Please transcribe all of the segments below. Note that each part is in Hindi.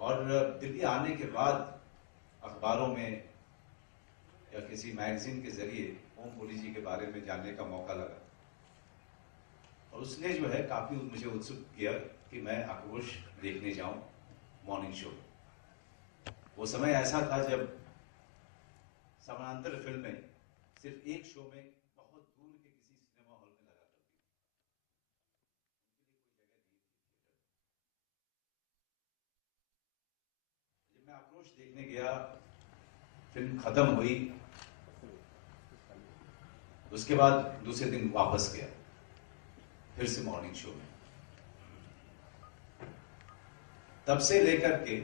और दिल्ली आने के बाद अखबारों में या किसी मैगजीन के जरिए ओम पुरी जी के बारे में जानने का मौका लगा और उसने जो है काफी मुझे उत्सुक किया कि मैं आक्रोश देखने जाऊं मॉर्निंग शो। वो समय ऐसा था जब समानांतर फिल्में सिर्फ एक शो में बहुत दूर के किसी सिनेमा हॉल में लगा करती थी। जब मैं आक्रोश देखने गया, फिल्म खत्म हुई, उसके बाद दूसरे दिन वापस गया फिर से मॉर्निंग शो में। तब से लेकर के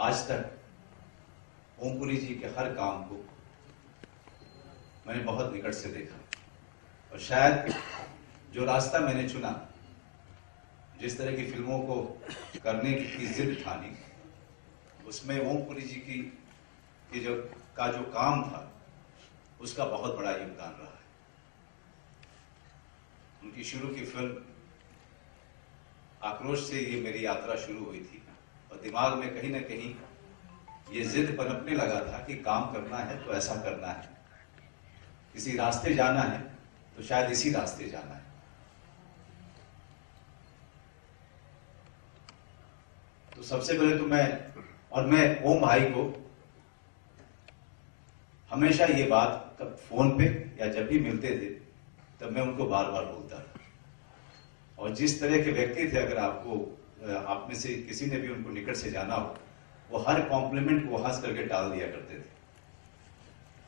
आज तक ओम पुरी जी के हर काम को मैंने बहुत निकट से देखा और शायद जो रास्ता मैंने चुना, जिस तरह की फिल्मों को करने की जिद ठानी, उसमें ओम पुरी जी की जो काम था उसका बहुत बड़ा योगदान रहा है। उनकी शुरू की फिल्म आक्रोश से ये मेरी यात्रा शुरू हुई थी और दिमाग में कहीं ना कहीं ये जिद पनपने लगा था कि काम करना है तो ऐसा करना है, किसी रास्ते जाना है तो शायद इसी रास्ते जाना है। तो सबसे पहले तो मैं ओम भाई को हमेशा ये बात फोन पे या जब भी मिलते थे तब मैं उनको बार बार बोलता था। और जिस तरह के व्यक्ति थे, अगर आप में से किसी ने भी उनको निकट से जाना हो, वो हर कॉम्प्लीमेंट को हंस करके टाल दिया करते थे।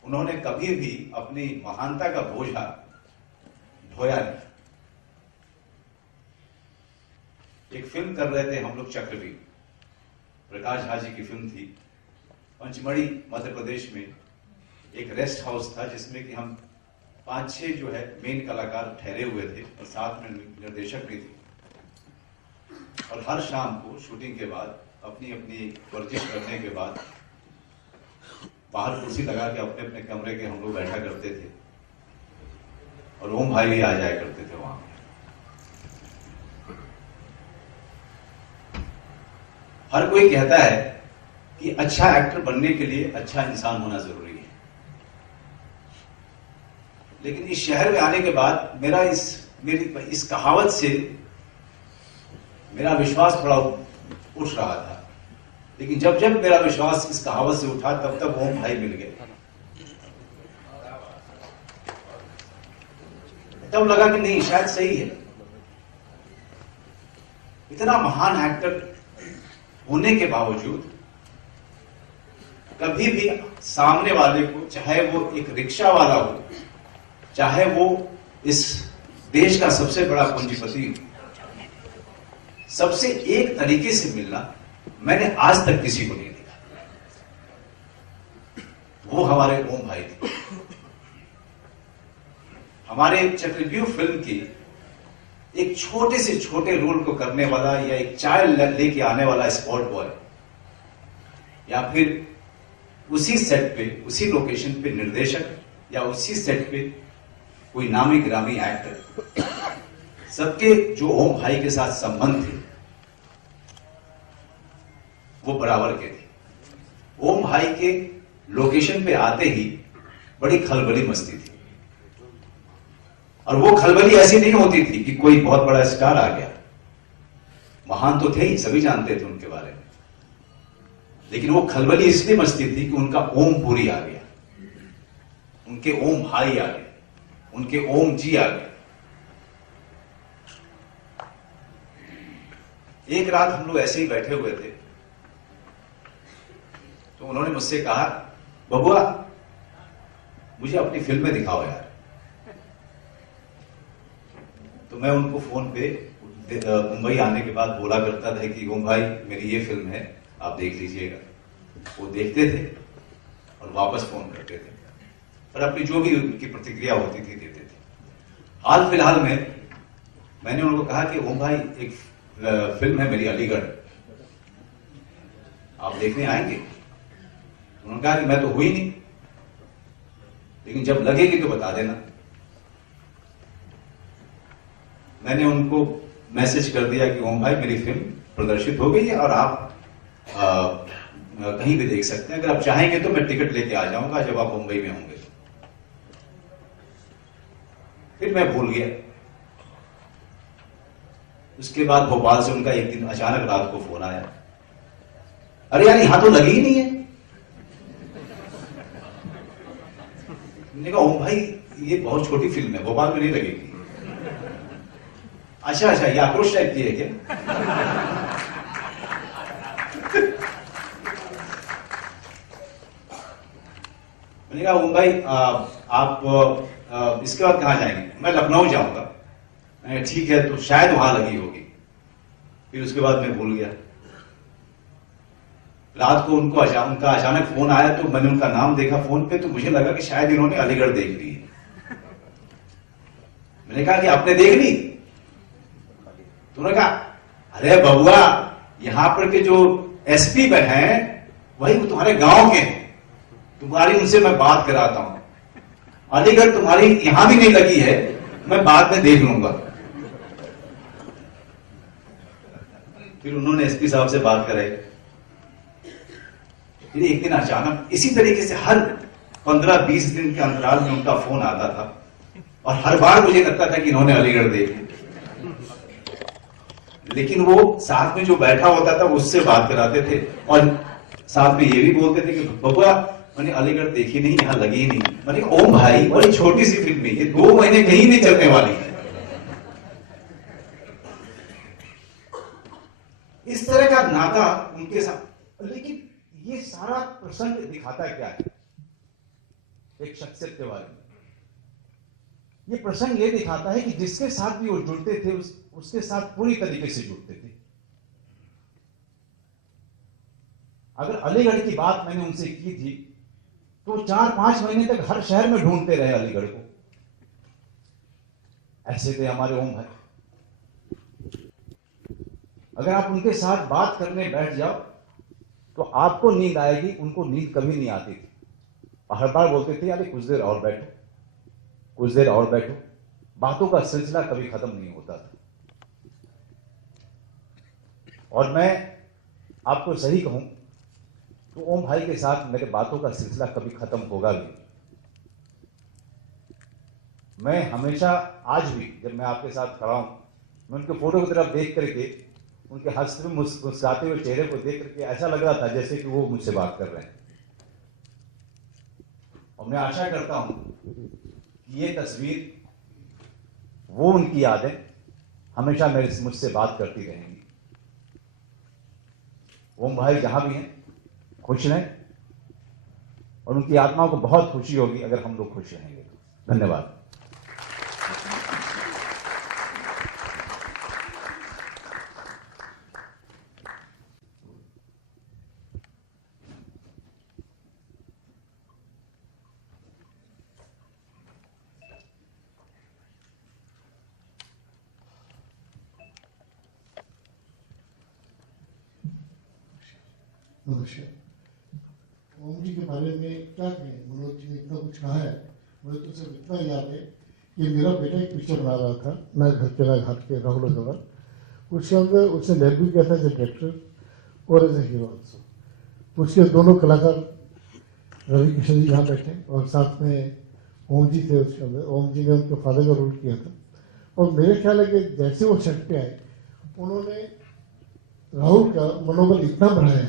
उन्होंने कभी भी अपनी महानता का बोझा ढोया नहीं। एक फिल्म कर रहे थे हम लोग, चक्रवीर, प्रकाश झा जी की फिल्म थी। पंचमढ़ी मध्य प्रदेश में एक रेस्ट हाउस था जिसमें कि हम 5-6 जो है मेन कलाकार ठहरे हुए थे और साथ में निर्देशक भी थे। और हर शाम को शूटिंग के बाद अपनी अपनी वर्जिश करने के बाद बाहर कुर्सी लगा के अपने अपने कमरे के हम लोग बैठा करते थे और ओम भाई भी आ जाया करते थे वहां। हर कोई कहता है कि अच्छा एक्टर बनने के लिए अच्छा इंसान होना जरूरी है, लेकिन इस शहर में आने के बाद मेरी इस कहावत से मेरा विश्वास थोड़ा उठ रहा था। लेकिन जब मेरा विश्वास इस कहावत से उठा तब ओम भाई मिल गए। तब लगा कि नहीं, शायद सही है। इतना महान एक्टर होने के बावजूद कभी भी सामने वाले को, चाहे वो एक रिक्शा वाला हो, चाहे वो इस देश का सबसे बड़ा पूंजीपति, सबसे एक तरीके से मिलना मैंने आज तक किसी को नहीं देखा। वो हमारे ओम भाई थे। हमारे चक्रव्यूह फिल्म की एक छोटे से छोटे रोल को करने वाला या एक चाय लेके आने वाला स्पॉट बॉय, या फिर उसी सेट पे, उसी लोकेशन पे निर्देशक, या उसी सेट पे कोई नामी ग्रामी एक्टर, सबके जो ओम भाई के साथ संबंध थे वो बराबर के थे। ओम भाई के लोकेशन पे आते ही बड़ी खलबली मचती थी और वो खलबली ऐसी नहीं होती थी कि कोई बहुत बड़ा स्टार आ गया। महान तो थे ही, सभी जानते थे उनके बारे में, लेकिन वो खलबली इसलिए मचती थी कि उनका ओम पुरी आ गया, उनके ओम भाई आ गए, उनके ओम जी आ गए। एक रात हम लोग ऐसे ही बैठे हुए थे तो उन्होंने मुझसे कहा, बबुआ मुझे अपनी फिल्में दिखाओ यार। तो मैं उनको फोन पे मुंबई आने के बाद बोला करता था कि ओम भाई मेरी ये फिल्म है, आप देख लीजिएगा। वो देखते थे और वापस फोन करते थे और अपनी जो भी उनकी प्रतिक्रिया होती थी देते थे। हाल फिलहाल में मैंने उनको कहा कि ओम भाई एक फिल्म है मेरी अलीगढ़, आप देखने आएंगे? उन्होंने कहा कि मैं तो हुई नहीं, लेकिन जब लगेगी तो बता देना। मैंने उनको मैसेज कर दिया कि ओम भाई मेरी फिल्म प्रदर्शित हो गई है और आप कहीं भी देख सकते हैं। अगर आप चाहेंगे तो मैं टिकट लेके आ जाऊंगा जब आप मुंबई में होंगे। फिर मैं भूल गया। उसके बाद भोपाल से उनका एक दिन अचानक रात को फोन आया, अरे यार यहां तो लगी ही नहीं है। मैंने कहा ओम भाई ये बहुत छोटी फिल्म है, भोपाल में नहीं लगेगी। अच्छा अच्छा, ये आक्रोश टाइप की है क्या? मैंने कहा ओम भाई आप इसके बाद कहां जाएंगे? मैं लखनऊ जाऊंगा। ठीक है, तो शायद वहां लगी होगी। फिर उसके बाद मैं भूल गया। रात को उनका अचानक फोन आया तो मैंने उनका नाम देखा फोन पे, तो मुझे लगा कि शायद इन्होंने अलीगढ़ देख ली है। मैंने कहा कि आपने देख ली? तो उन्होंने कहा अरे बबुआ, यहां पर के जो एसपी हैं वही वो तुम्हारे गांव के हैं, तुम्हारी उनसे मैं बात कराता हूं। अलीगढ़ तुम्हारी यहां भी नहीं लगी है, मैं बाद में देख लूंगा। फिर उन्होंने एसपी साहब से बात कराई। फिर एक दिन अचानक इसी तरीके से हर 15-20 दिन के अंतराल में उनका फोन आता था और हर बार मुझे लगता था कि इन्होंने अलीगढ़ देख ली। लेकिन वो साथ में जो बैठा होता था उससे बात कराते थे और साथ में ये भी बोलते थे कि बबुआ मैंने अलीगढ़ देखी नहीं, यहां लगी ही नहीं। मैंने कहा ओम भाई बड़ी छोटी सी फिल्म है, ये 2 महीने कहीं नहीं चलने वाली है। इस तरह का नाता उनके साथ। लेकिन ये सारा प्रसंग दिखाता क्या है एक शख्सियत के बारे में? ये प्रसंग ये दिखाता है कि जिसके साथ भी वो जुड़ते थे उसके साथ पूरी तरीके से जुड़ते थे। अगर अलीगढ़ की बात मैंने उनसे की थी तो 4-5 महीने तक हर शहर में ढूंढते रहे अलीगढ़ को। ऐसे थे हमारे ओम भाई। अगर आप उनके साथ बात करने बैठ जाओ तो आपको नींद आएगी, उनको नींद कभी नहीं आती थी। और हर बार बोलते थे यार कुछ देर और बैठो, कुछ देर और बैठो। बातों का सिलसिला कभी खत्म नहीं होता था। और मैं आपको सही कहूं तो ओम भाई के साथ मेरे बातों का सिलसिला कभी खत्म होगा भी। मैं हमेशा आज भी जब मैं आपके साथ खड़ा हूं, मैं उनके फोटो की तरफ देख करके उनके हंसते हुए मुस्कुराते हुए चेहरे को देख करके ऐसा लग रहा था जैसे कि वो मुझसे बात कर रहे हैं। और मैं आशा करता हूं कि ये तस्वीर, वो उनकी यादें हमेशा मुझसे बात करती रहेंगी। ओम भाई जहां भी हैं खुश रहें और उनकी आत्मा को बहुत खुशी होगी अगर हम लोग खुश रहेंगे तो। धन्यवाद। नमस्कार। ओम जी के बारे में क्या कहें, मनोज जी ने इतना कुछ कहा है। मुझे तो सिर्फ इतना याद है कि मेरा बेटा एक पिक्चर बना रहा था, मैं घर के ना घाट के राहुल अग्रवाल। उसके अंदर उसने डेब्यू किया था एज ए डायरेक्टर और एज ए हीरो ऑल्सो। उसके दोनों कलाकार रवि किशन जी यहाँ बैठे और साथ में ओम जी थे। उसके अंदर ओम जी ने उनके फादर का रोल किया था। और मेरे ख्याल है कि जैसे वो सेट पे आए उन्होंने राहुल का मनोबल इतना बढ़ाया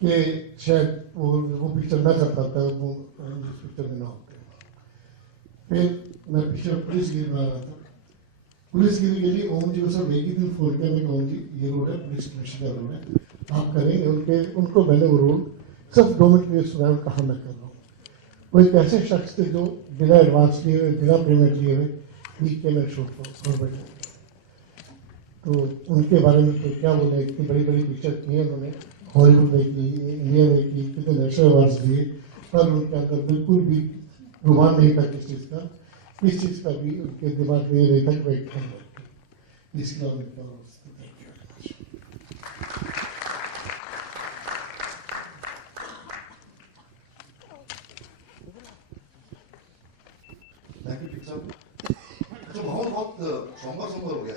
कि शायद वो पिक्चर ना कर पाता, वो इस पिक्चर में ना होते। फिर मैं पिक्चर पुलिसगिरी बना रहा था। पुलिसगिरी के लिए ओम जी को सब एक ही दिन फोन किया, मैं ओम जी ये रोल है, पुलिस कमिश्नर का रोल है, आप करेंगे? उनको मैंने वो रोल सिर्फ 2 मिनट में सुनाया, कहा मैं कर रहा हूँ। वो एक ऐसे शख्स थे जो बिना एडवांस लिए हुए, बिना पेमेंट लिए हुए ठीक के मैं शूट पर बैठे। तो उनके बारे में तो क्या बोले, इतनी बड़ी बड़ी पिक्चर की है उन्होंने, हॉलीवुड में की, इंडिया में की, कितने नेशनल अवार्ड्स दिए, पर उनके अंदर बिल्कुल भी गुमान नहीं था किस चीज़ का भी उनके दिमाग में नहीं था कि भाई ठंड लगती। इसके अलावा अच्छा, माहौल बहुत सोमवार हो गया।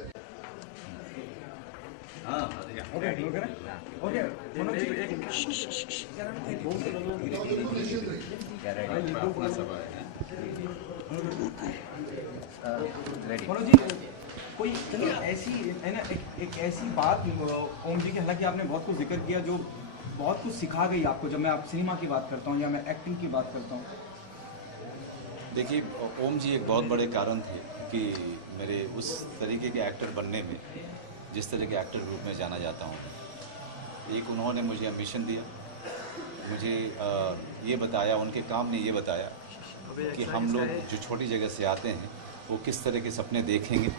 मनोज जी, कोई ऐसी है ना, एक ऐसी बात ओम जी की, हालांकि आपने बहुत कुछ जिक्र किया जो बहुत कुछ सिखा गई आपको, जब मैं आप सिनेमा की बात करता हूँ या मैं एक्टिंग की बात करता हूँ। देखिए, ओम जी एक बहुत बड़े कारण थे कि मेरे उस तरीके के एक्टर बनने में, जिस तरह के एक्टर रूप में जाना जाता हूँ। एक उन्होंने मुझे एम्बिशन दिया, मुझे ये बताया, उनके काम ने ये बताया कि हम लोग जो छोटी जगह से आते हैं वो किस तरह के सपने देखेंगे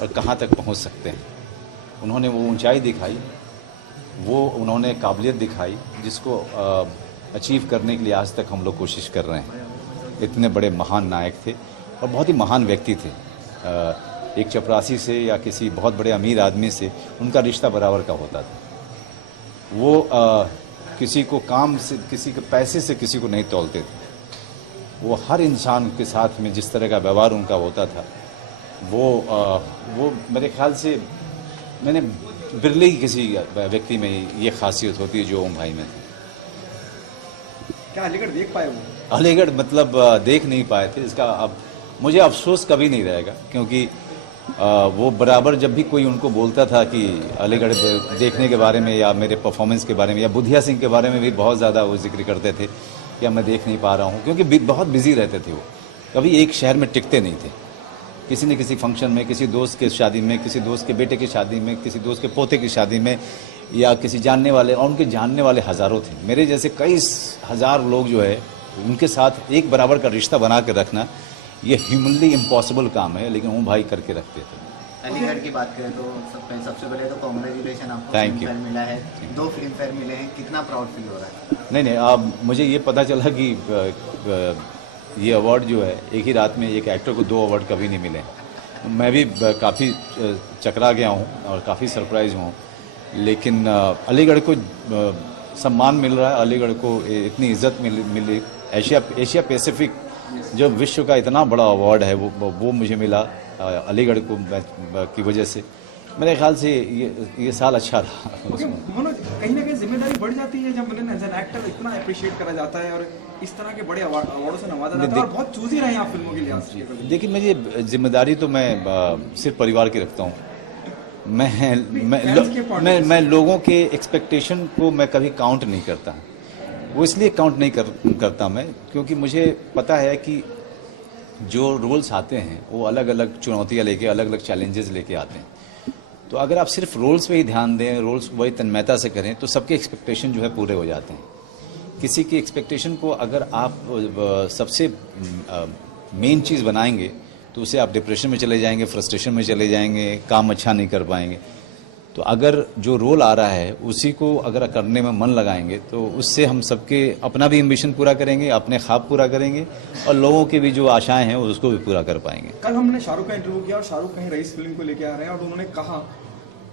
और कहाँ तक पहुँच सकते हैं। उन्होंने वो ऊंचाई दिखाई, वो उन्होंने काबिलियत दिखाई जिसको अचीव करने के लिए आज तक हम लोग कोशिश कर रहे हैं। इतने बड़े महान नायक थे और बहुत ही महान व्यक्ति थे। एक चपरासी से या किसी बहुत बड़े अमीर आदमी से उनका रिश्ता बराबर का होता था। वो किसी को काम से, किसी के पैसे से किसी को नहीं तौलते थे। वो हर इंसान के साथ में जिस तरह का व्यवहार उनका होता था, वो मेरे ख्याल से मैंने बिरले ही किसी व्यक्ति में ये खासियत होती है जो ओम भाई में थी। क्या अलीगढ़ देख पाए वो? अलीगढ़ मतलब देख नहीं पाए थे, इसका अब मुझे अफसोस कभी नहीं रहेगा, क्योंकि वो बराबर जब भी कोई उनको बोलता था कि अलीगढ़ देखने के बारे में या मेरे परफॉर्मेंस के बारे में या बुधिया सिंह के बारे में भी बहुत ज़्यादा वो जिक्र करते थे कि मैं देख नहीं पा रहा हूँ, क्योंकि बहुत बिजी रहते थे। वो कभी एक शहर में टिकते नहीं थे। किसी न किसी फंक्शन में, किसी दोस्त के शादी में, किसी दोस्त के बेटे की शादी में, किसी दोस्त के पोते की शादी में, या किसी जानने वाले, और उनके जानने वाले हज़ारों थे। मेरे जैसे कई हज़ार लोग जो है उनके साथ एक बराबर का रिश्ता बना के रखना ये ह्यूमनली इम्पॉसिबल काम है, लेकिन वो भाई करके रखते थे। अलीगढ़ की बात करें तो सबसे पहले तो कॉन्ग्रेचुलेशन, आपको Thank फिल्म you. फेयर मिला है, 2 फिल्म फेयर मिले हैं, कितना प्राउड फील हो रहा है? नहीं, अब मुझे ये पता चला कि ये अवार्ड जो है, एक ही रात में एक एक्टर को 2 अवार्ड कभी नहीं मिले। मैं भी काफ़ी चकरा गया हूँ और काफ़ी सरप्राइज हूँ, लेकिन अलीगढ़ को सम्मान मिल रहा है, अलीगढ़ को इतनी इज्जत मिली। एशिया पैसिफिक जो विश्व का इतना बड़ा अवार्ड है वो मुझे मिला अलीगढ़ को की वजह से। मेरे ख्याल से ये साल अच्छा रहा। मनोज, कहीं ना कहीं जिम्मेदारी बढ़ जाती है जब एज एन एक्टर इतना अप्रिशिएट करा जाता है और इस तरह के बड़े अवार्डों से नवाजा जाता है, और बहुत चूजी रहे हैं आप फिल्मों के लिहाज से। देखिए, मेरी जिम्मेदारी तो मैं सिर्फ परिवार की रखता हूँ। मैं लोगों के एक्सपेक्टेशन को मैं कभी काउंट नहीं करता। वो इसलिए काउंट नहीं करता मैं, क्योंकि मुझे पता है कि जो रोल्स आते हैं वो अलग अलग चुनौतियाँ लेके, अलग अलग चैलेंजेस लेके आते हैं। तो अगर आप सिर्फ रोल्स पे ही ध्यान दें, रोल्स वही तन्मयता से करें, तो सबके एक्सपेक्टेशन जो है पूरे हो जाते हैं। किसी की एक्सपेक्टेशन को अगर आप सबसे मेन चीज़ बनाएंगे तो उसे आप डिप्रेशन में चले जाएंगे, फ्रस्ट्रेशन में चले जाएंगे, काम अच्छा नहीं कर पाएंगे। तो अगर जो रोल आ रहा है उसी को अगर करने में मन लगाएंगे तो उससे हम सबके अपना भी एम्बिशन पूरा करेंगे, अपने ख्वाब पूरा करेंगे, और लोगों की भी जो आशाएं हैं उसको भी पूरा कर पाएंगे। कल हमने शाहरुख का इंटरव्यू किया और शाहरुख कहीं रईस फिल्म को लेके आ रहे हैं, और उन्होंने कहा,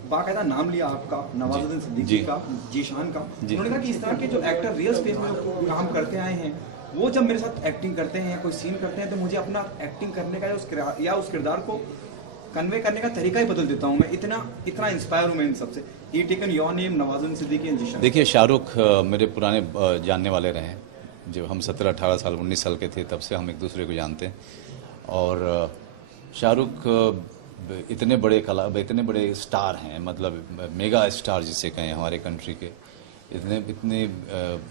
बाकायदा नाम लिया आपका, नवाजुद्दीन सिद्दीकी का, जीशान का। उन्होंने कहा कि इस तरह के जो एक्टर रियल स्पेस में काम करते आए हैं, वो जब मेरे साथ एक्टिंग करते हैं या कोई सीन करते हैं तो मुझे अपना एक्टिंग करने का या उस किरदार को कन्वे करने का तरीका ही बदल देता हूँ। मैं इतना इंस्पायर हूँ मैं इन सबसे। ये taken your name, Nawazuddin Siddiqui and Zeeshan. देखिए, शाहरुख मेरे पुराने जानने वाले रहे हैं। जब हम 17, 18 साल, 19 साल के थे तब से हम एक दूसरे को जानते हैं। और शाहरुख इतने बड़े स्टार हैं, मतलब मेगा स्टार जिसे कहें हमारे कंट्री के। इतने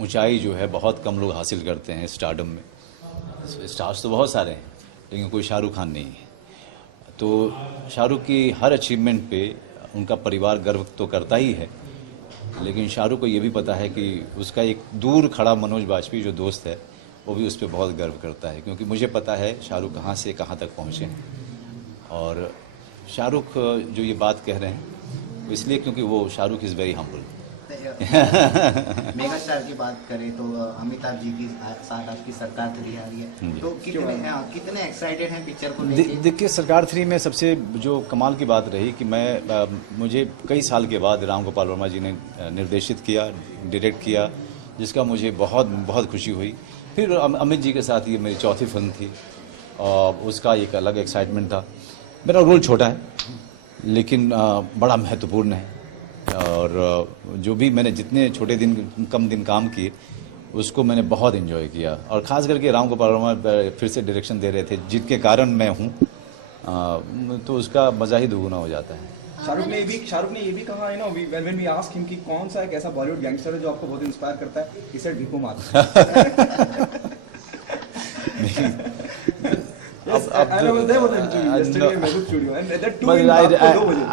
ऊंचाई जो है बहुत कम लोग हासिल करते हैं स्टारडम में। स्टार्स तो बहुत सारे हैं, लेकिन कोई शाहरुख खान नहीं है। तो शाहरुख की हर अचीवमेंट पे उनका परिवार गर्व तो करता ही है, लेकिन शाहरुख को ये भी पता है कि उसका एक दूर खड़ा मनोज बाजपेयी जो दोस्त है वो भी उस पर बहुत गर्व करता है, क्योंकि मुझे पता है शाहरुख कहाँ से कहाँ तक पहुँचे हैं। और शाहरुख जो ये बात कह रहे हैं इसलिए क्योंकि वो Shahrukh is very humble. Mega star की बात करें तो अमिताभ जी की साथ आपकी सरकार 3 आ रही है, तो कितने एक्साइटेड हैं पिक्चर को लेके? देखिए, सरकार 3 में सबसे जो कमाल की बात रही कि मुझे कई साल के बाद राम गोपाल वर्मा जी ने निर्देशित किया, डायरेक्ट किया, जिसका मुझे बहुत बहुत खुशी हुई। फिर अमित जी के साथ ये मेरी चौथी फिल्म थी और उसका एक अलग एक्साइटमेंट था। मेरा रोल छोटा है लेकिन बड़ा महत्वपूर्ण है। और जो भी मैंने जितने छोटे दिन कम दिन काम किए उसको मैंने बहुत एंजॉय किया, और ख़ास करके राम गोपाल वर्मा फिर से डायरेक्शन दे रहे थे जिनके कारण मैं हूँ, तो उसका मज़ा ही दुगुना हो जाता है। शाहरुख ने ये भी कहा है ना, व्हेन वी आस्क हिम कि कौन सा एक ऐसा बॉलीवुड गैंगस्टर है जो आपको बहुत इंस्पायर करता है, ही सेड भिको मार। I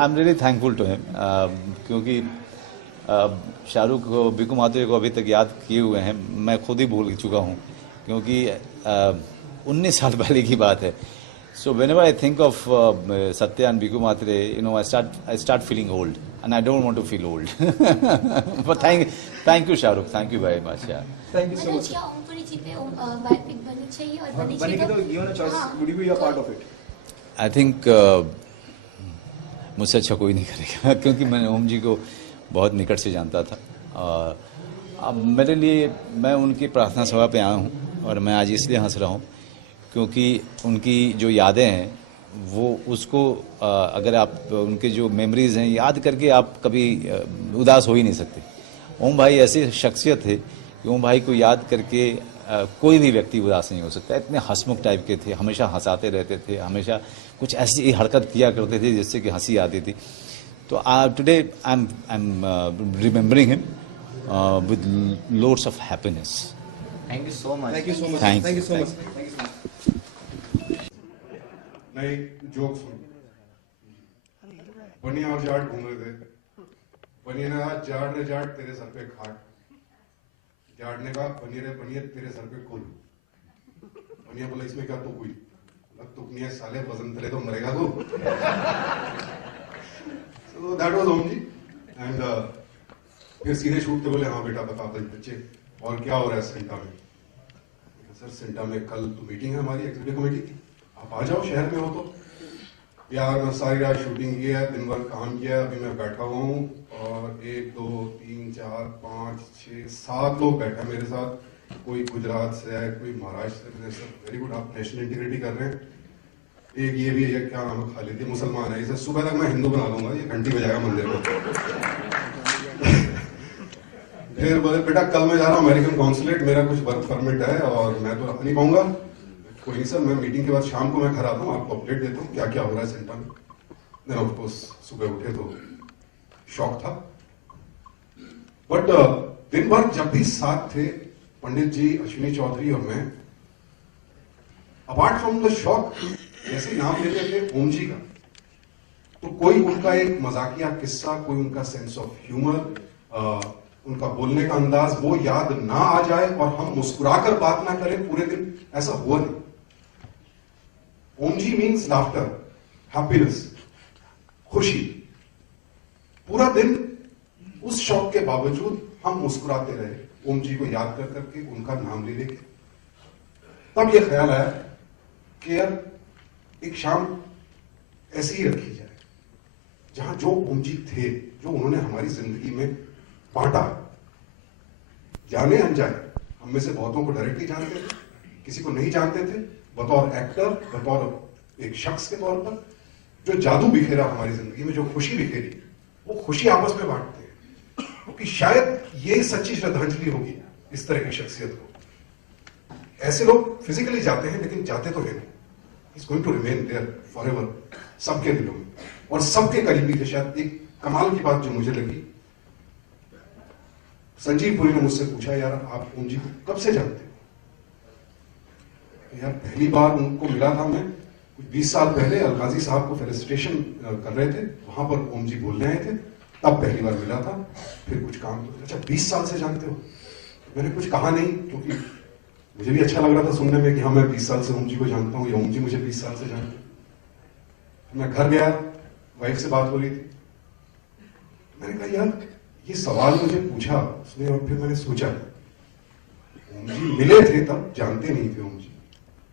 am really thankful to him, क्योंकि शाहरुख भिको माथुर को अभी तक याद किए हुए हैं, मैं खुद ही भूल चुका हूँ, क्योंकि 19 साल पहले की बात है। So whenever I think of Satya and Bhiku Matre, I start feeling old, and I don't want to feel old. But thank you, Shahrukh. Thank you very much. Yeah. Thank you so much. क्या ओमपुरी जी पे बायोपिक बननी चाहिए और बननी बनेगी चाहिए तो given a choice, would you be a part of it? I think मुझसे अच्छा कोई नहीं करेगा, क्योंकि मैंने ओम जी को बहुत निकट से जानता था, और अब मेरे लिए, मैं उनकी प्रार्थना सभा पे आया हूँ, और मैं आज इसलिए हंस रहा हूँ क्योंकि उनकी जो यादें हैं वो उसको अगर आप उनके जो मेमोरीज हैं याद करके आप कभी उदास हो ही नहीं सकते। ओम भाई ऐसी शख्सियत थे कि ओम भाई को याद करके कोई भी व्यक्ति उदास नहीं हो सकता। इतने हंसमुख टाइप के थे, हमेशा हंसाते रहते थे, हमेशा कुछ ऐसी हरकत किया करते थे जिससे कि हंसी आती थी। तो today I am remembering him with loads of happiness. Thank you so much. Thank you so much. Thanks. Thank you so much. मैं एक जोक सुन, बनिया और जाट घूम रहे थे। बनिया ने कहा जाट ने जाट तेरे सर पे खाट, जाट ने कहा बनिया रे बनिया तेरे सर पे कोलू। बनिया बोला इसमें क्या तुक हुई? तुक नहीं है साले, वजन तले तो मरेगा तू। So that was Om ji. And फिर सीधे शूट पे बोले हाँ बेटा बता बच्चे और क्या हो रहा है सेंटा में? सर सेंटा में कल तो मीटिंग है हमारी एग्जीक्यूटिव कमेटी की, आप आ जाओ, शहर में हो तो। यार मैं सारी रात शूटिंग किया है, दिन भर काम किया है, अभी मैं बैठा हुआ हूँ और 1 2 3 4 5 6 7 लोग बैठे मेरे साथ, कोई गुजरात से है, कोई महाराष्ट्र से। सर वेरी गुड, आप नेशनल इंटीग्रिटी कर रहे हैं। एक ये भी है, क्या नाम है, खालिद, मुसलमान है, इसे सुबह तक मैं हिंदू बना दूंगा, ये घंटी बजाएगा मंदिर में। फिर बोले बेटा कल मैं जा रहा हूँ अमेरिकन कॉन्सुलेट, मेरा कुछ वर्क परमिट है और मैं तो रख नहीं पाऊंगा। कोई नहीं सर, मैं मीटिंग के बाद शाम को मैं घर आता हूँ, आपको अपडेट देता हूँ क्या क्या हो रहा है सेंटा में। देन ऑफ कोर्स सुबह उठे तो शौक था, बट दिन भर जब भी साथ थे पंडित जी, अश्विनी चौधरी और मैं, अपार्ट फ्रॉम द शौक, जैसे नाम लेते थे ओम जी का, तो कोई उनका एक मजाकिया किस्सा, कोई उनका सेंस ऑफ ह्यूमर, उनका बोलने का अंदाज वो याद ना आ जाए और हम मुस्कुराकर बात ना करें पूरे दिन, ऐसा हुआ नहीं। ओम जी मीन्स लाफ्टर, हैप्पीनेस, खुशी। पूरा दिन उस शौक के बावजूद हम मुस्कुराते रहे ओम जी को याद कर करके, उनका नाम ले लेके। तब यह ख्याल आया कि यार एक शाम ऐसी ही रखी जाए जहां जो ओम जी थे, जो उन्होंने हमारी जिंदगी में बांटा, जाने अनजाने, हम में से बहुतों को डायरेक्टली जानते थे, किसी को नहीं जानते थे, बतौर एक्टर, बतौर एक शख्स के तौर पर, जो जादू बिखेरा हमारी जिंदगी में, जो खुशी बिखेरी, वो खुशी आपस में बांटते हैं, क्योंकि शायद ये सच्ची श्रद्धांजलि होगी इस तरह की शख्सियत को। ऐसे लोग फिजिकली जाते हैं लेकिन जाते तो है नहीं, is going to remain there forever, सबके दिलों में और सबके करीबी थे। शायद एक कमाल की बात जो मुझे लगी, संजीव पुरी ने मुझसे पूछा यार आप ओम जी को कब से जानते हो? यार पहली बार उनको मिला था मैं कुछ 20 साल पहले, अलकाजी साहब को फेलिसिटेशन कर रहे थे, वहां पर ओम जी बोलने आए थे, तब पहली बार मिला था। फिर कुछ काम, अच्छा 20 साल से जानते हो? मैंने कुछ कहा नहीं, क्योंकि मुझे भी अच्छा लग रहा था सुनने में कि हाँ मैं 20 साल से ओम जी को जानता हूँ, या ओम जी मुझे 20 साल से जानते हैं। मैं घर गया, वाइफ से बात हो रही थी, मैंने कहा यार ये सवाल मुझे पूछा उसने, और फिर मैंने सोचा ओम जी मिले थे तब, जानते नहीं थे ओम जी।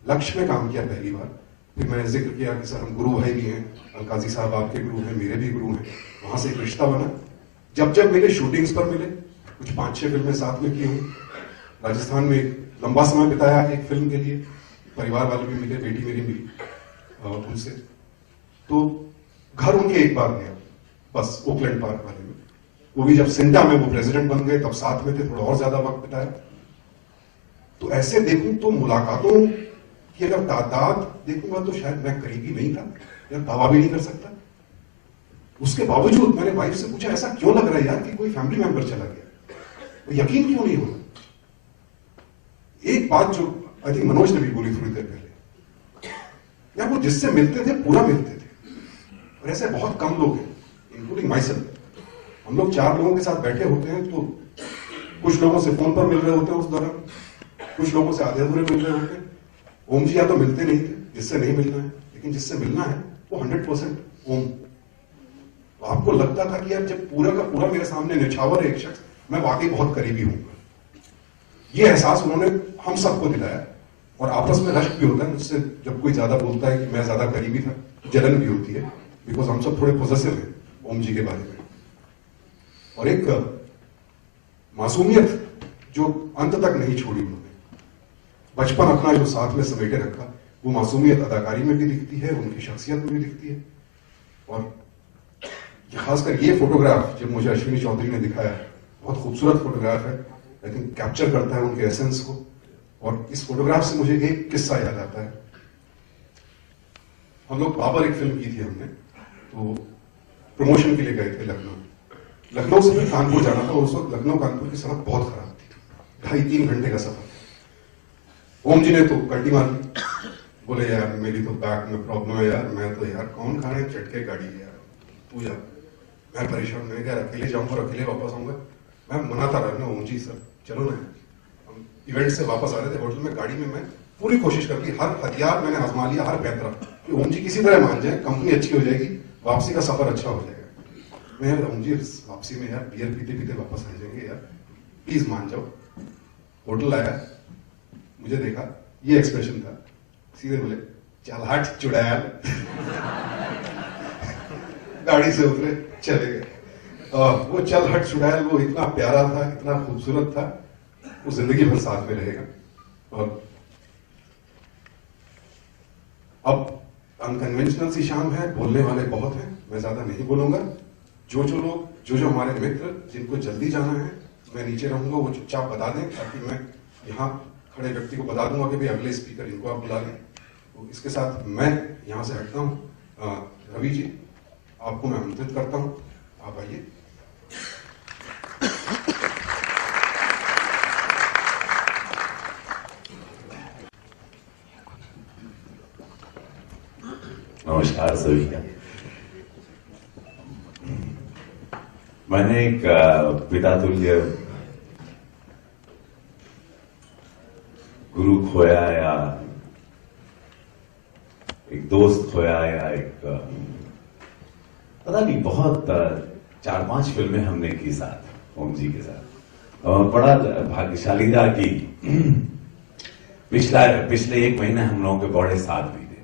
लक्ष्य में काम किया पहली बार, फिर मैंने जिक्र किया कि सर हम गुरु भाई भी हैं, अलकाजी साहब आपके गुरु हैं, मेरे भी गुरु हैं, वहां से एक रिश्ता बना। जब जब मिले, शूटिंग्स पर मिले, कुछ 5-6 फिल्में साथ में की हुई, राजस्थान में एक लंबा समय बिताया एक फिल्म के लिए, परिवार वाले भी मिले, बेटी मेरी मिली उनसे। तो घर उनके एक बार गया बस, ओकलैंड पार्क वाले में, वो भी जब सिंटा में वो प्रेसिडेंट बन गए तब साथ में थे, थोड़ा और ज्यादा वक्त बिताया। तो ऐसे देखूं तो मुलाकातों की अगर तादाद देखूंगा तो शायद मैं करीबी नहीं था या दावा भी नहीं कर सकता। उसके बावजूद मैंने वाइफ से पूछा ऐसा क्यों लग रहा है यार कि कोई फैमिली मेंबर चला गया, वो यकीन क्यों नहीं हो रहा। एक बात जो आई थिंक मनोज ने भी बोली थोड़ी देर पहले, यार वो जिससे मिलते थे पूरा मिलते थे, और ऐसे बहुत कम लोग हैं इंक्लूडिंग माई सेल्फ। हम लोग 4 लोगों के साथ बैठे होते हैं तो कुछ लोगों से फोन पर मिल रहे होते हैं उस दौरान, कुछ लोगों से आधे अधूरे मिल रहे होते हैं। ओम जी या तो मिलते नहीं थे, जिससे नहीं मिलना है, लेकिन जिससे मिलना है वो 100% ओम। तो आपको लगता था कि यार जब पूरा का पूरा मेरे सामने निछावर है एक शख्स, मैं वाकई बहुत करीबी हूं। ये एहसास उन्होंने हम सबको दिलाया। और आपस में रश्क भी होता है मुझसे, जब कोई ज्यादा बोलता है कि मैं ज्यादा करीबी था, जलन भी होती है, बिकॉज हम सब थोड़े पॉजिटिव हैं ओम जी के बारे में। और एक मासूमियत जो अंत तक नहीं छोड़ी उन्होंने, बचपन अपना जो साथ में समेटे रखा, वो मासूमियत अदाकारी में भी दिखती है, उनकी शख्सियत में भी दिखती है। और खासकर ये फोटोग्राफ जब मुझे अश्विनी चौधरी ने दिखाया, बहुत खूबसूरत फोटोग्राफ है, आई थिंक कैप्चर करता है उनके एसेंस को। और इस फोटोग्राफ से मुझे एक किस्सा याद आता है। हम लोग बाबर एक फिल्म की थी हमने, तो प्रमोशन के लिए गए थे लखनऊ से फिर कानपुर जाना था, और उस वक्त लखनऊ कानपुर की सड़क बहुत खराब थी, 2.5-3 घंटे का सफर। ओम जी ने तो कल्टी मार दी, बोले यार मेरी तो बैक में प्रॉब्लम है यार, मैं तो यार कौन खाने चटके गाड़ी है यार, तू जा। मैं परेशान, मैंने कहा अकेले जाऊंगा और अकेले वापस आऊंगा। मैं मनाता रहा, ओम जी सर चलो ना। हम इवेंट से वापस आ रहे थे होटल में, गाड़ी में मैं पूरी कोशिश कर ली, हर हथियार मैंने आजमा लिया, हर पैतरा, कि ओम जी किसी तरह मान जाए, कंपनी अच्छी हो जाएगी, वापसी का सफर अच्छा हो जाएगा। मैं ओम जी वापसी में यार बियर पीते पीते वापस आ जाएंगे यार, प्लीज मान जाओ। होटल आया, मुझे देखा, ये एक्सप्रेशन था, सीधे बोले चल हट चुड़ैल। गाड़ी से उतरे, चले गए। वो चल हट चुड़ैल वो इतना प्यारा था, इतना खूबसूरत था, वो जिंदगी भर साथ में रहेगा। और अब अनकन्वेंशनल सी शाम है, बोलने वाले बहुत हैं, मैं ज्यादा नहीं बोलूंगा। जो लोग जो हमारे मित्र जिनको जल्दी जाना है, मैं नीचे रहूंगा, वो चुपचाप बता दें, ताकि मैं यहाँ खड़े व्यक्ति को बता दूंगा कि भाई अगले स्पीकर इनको आप बुला लें। तो इसके साथ मैं यहाँ से हटता हूँ। रवि जी, आपको मैं आमंत्रित करता हूँ, आप आइए। नमस्कार सभी का। मैंने एक पिता तुल्य गुरु खोया, या एक दोस्त खोया, या एक पता नहीं, बहुत 4-5 फिल्में हमने की साथ ओम जी के साथ। और बड़ा भाग्यशाली था कि पिछले 1 महीने हम लोगों के बड़े साथ भी थे।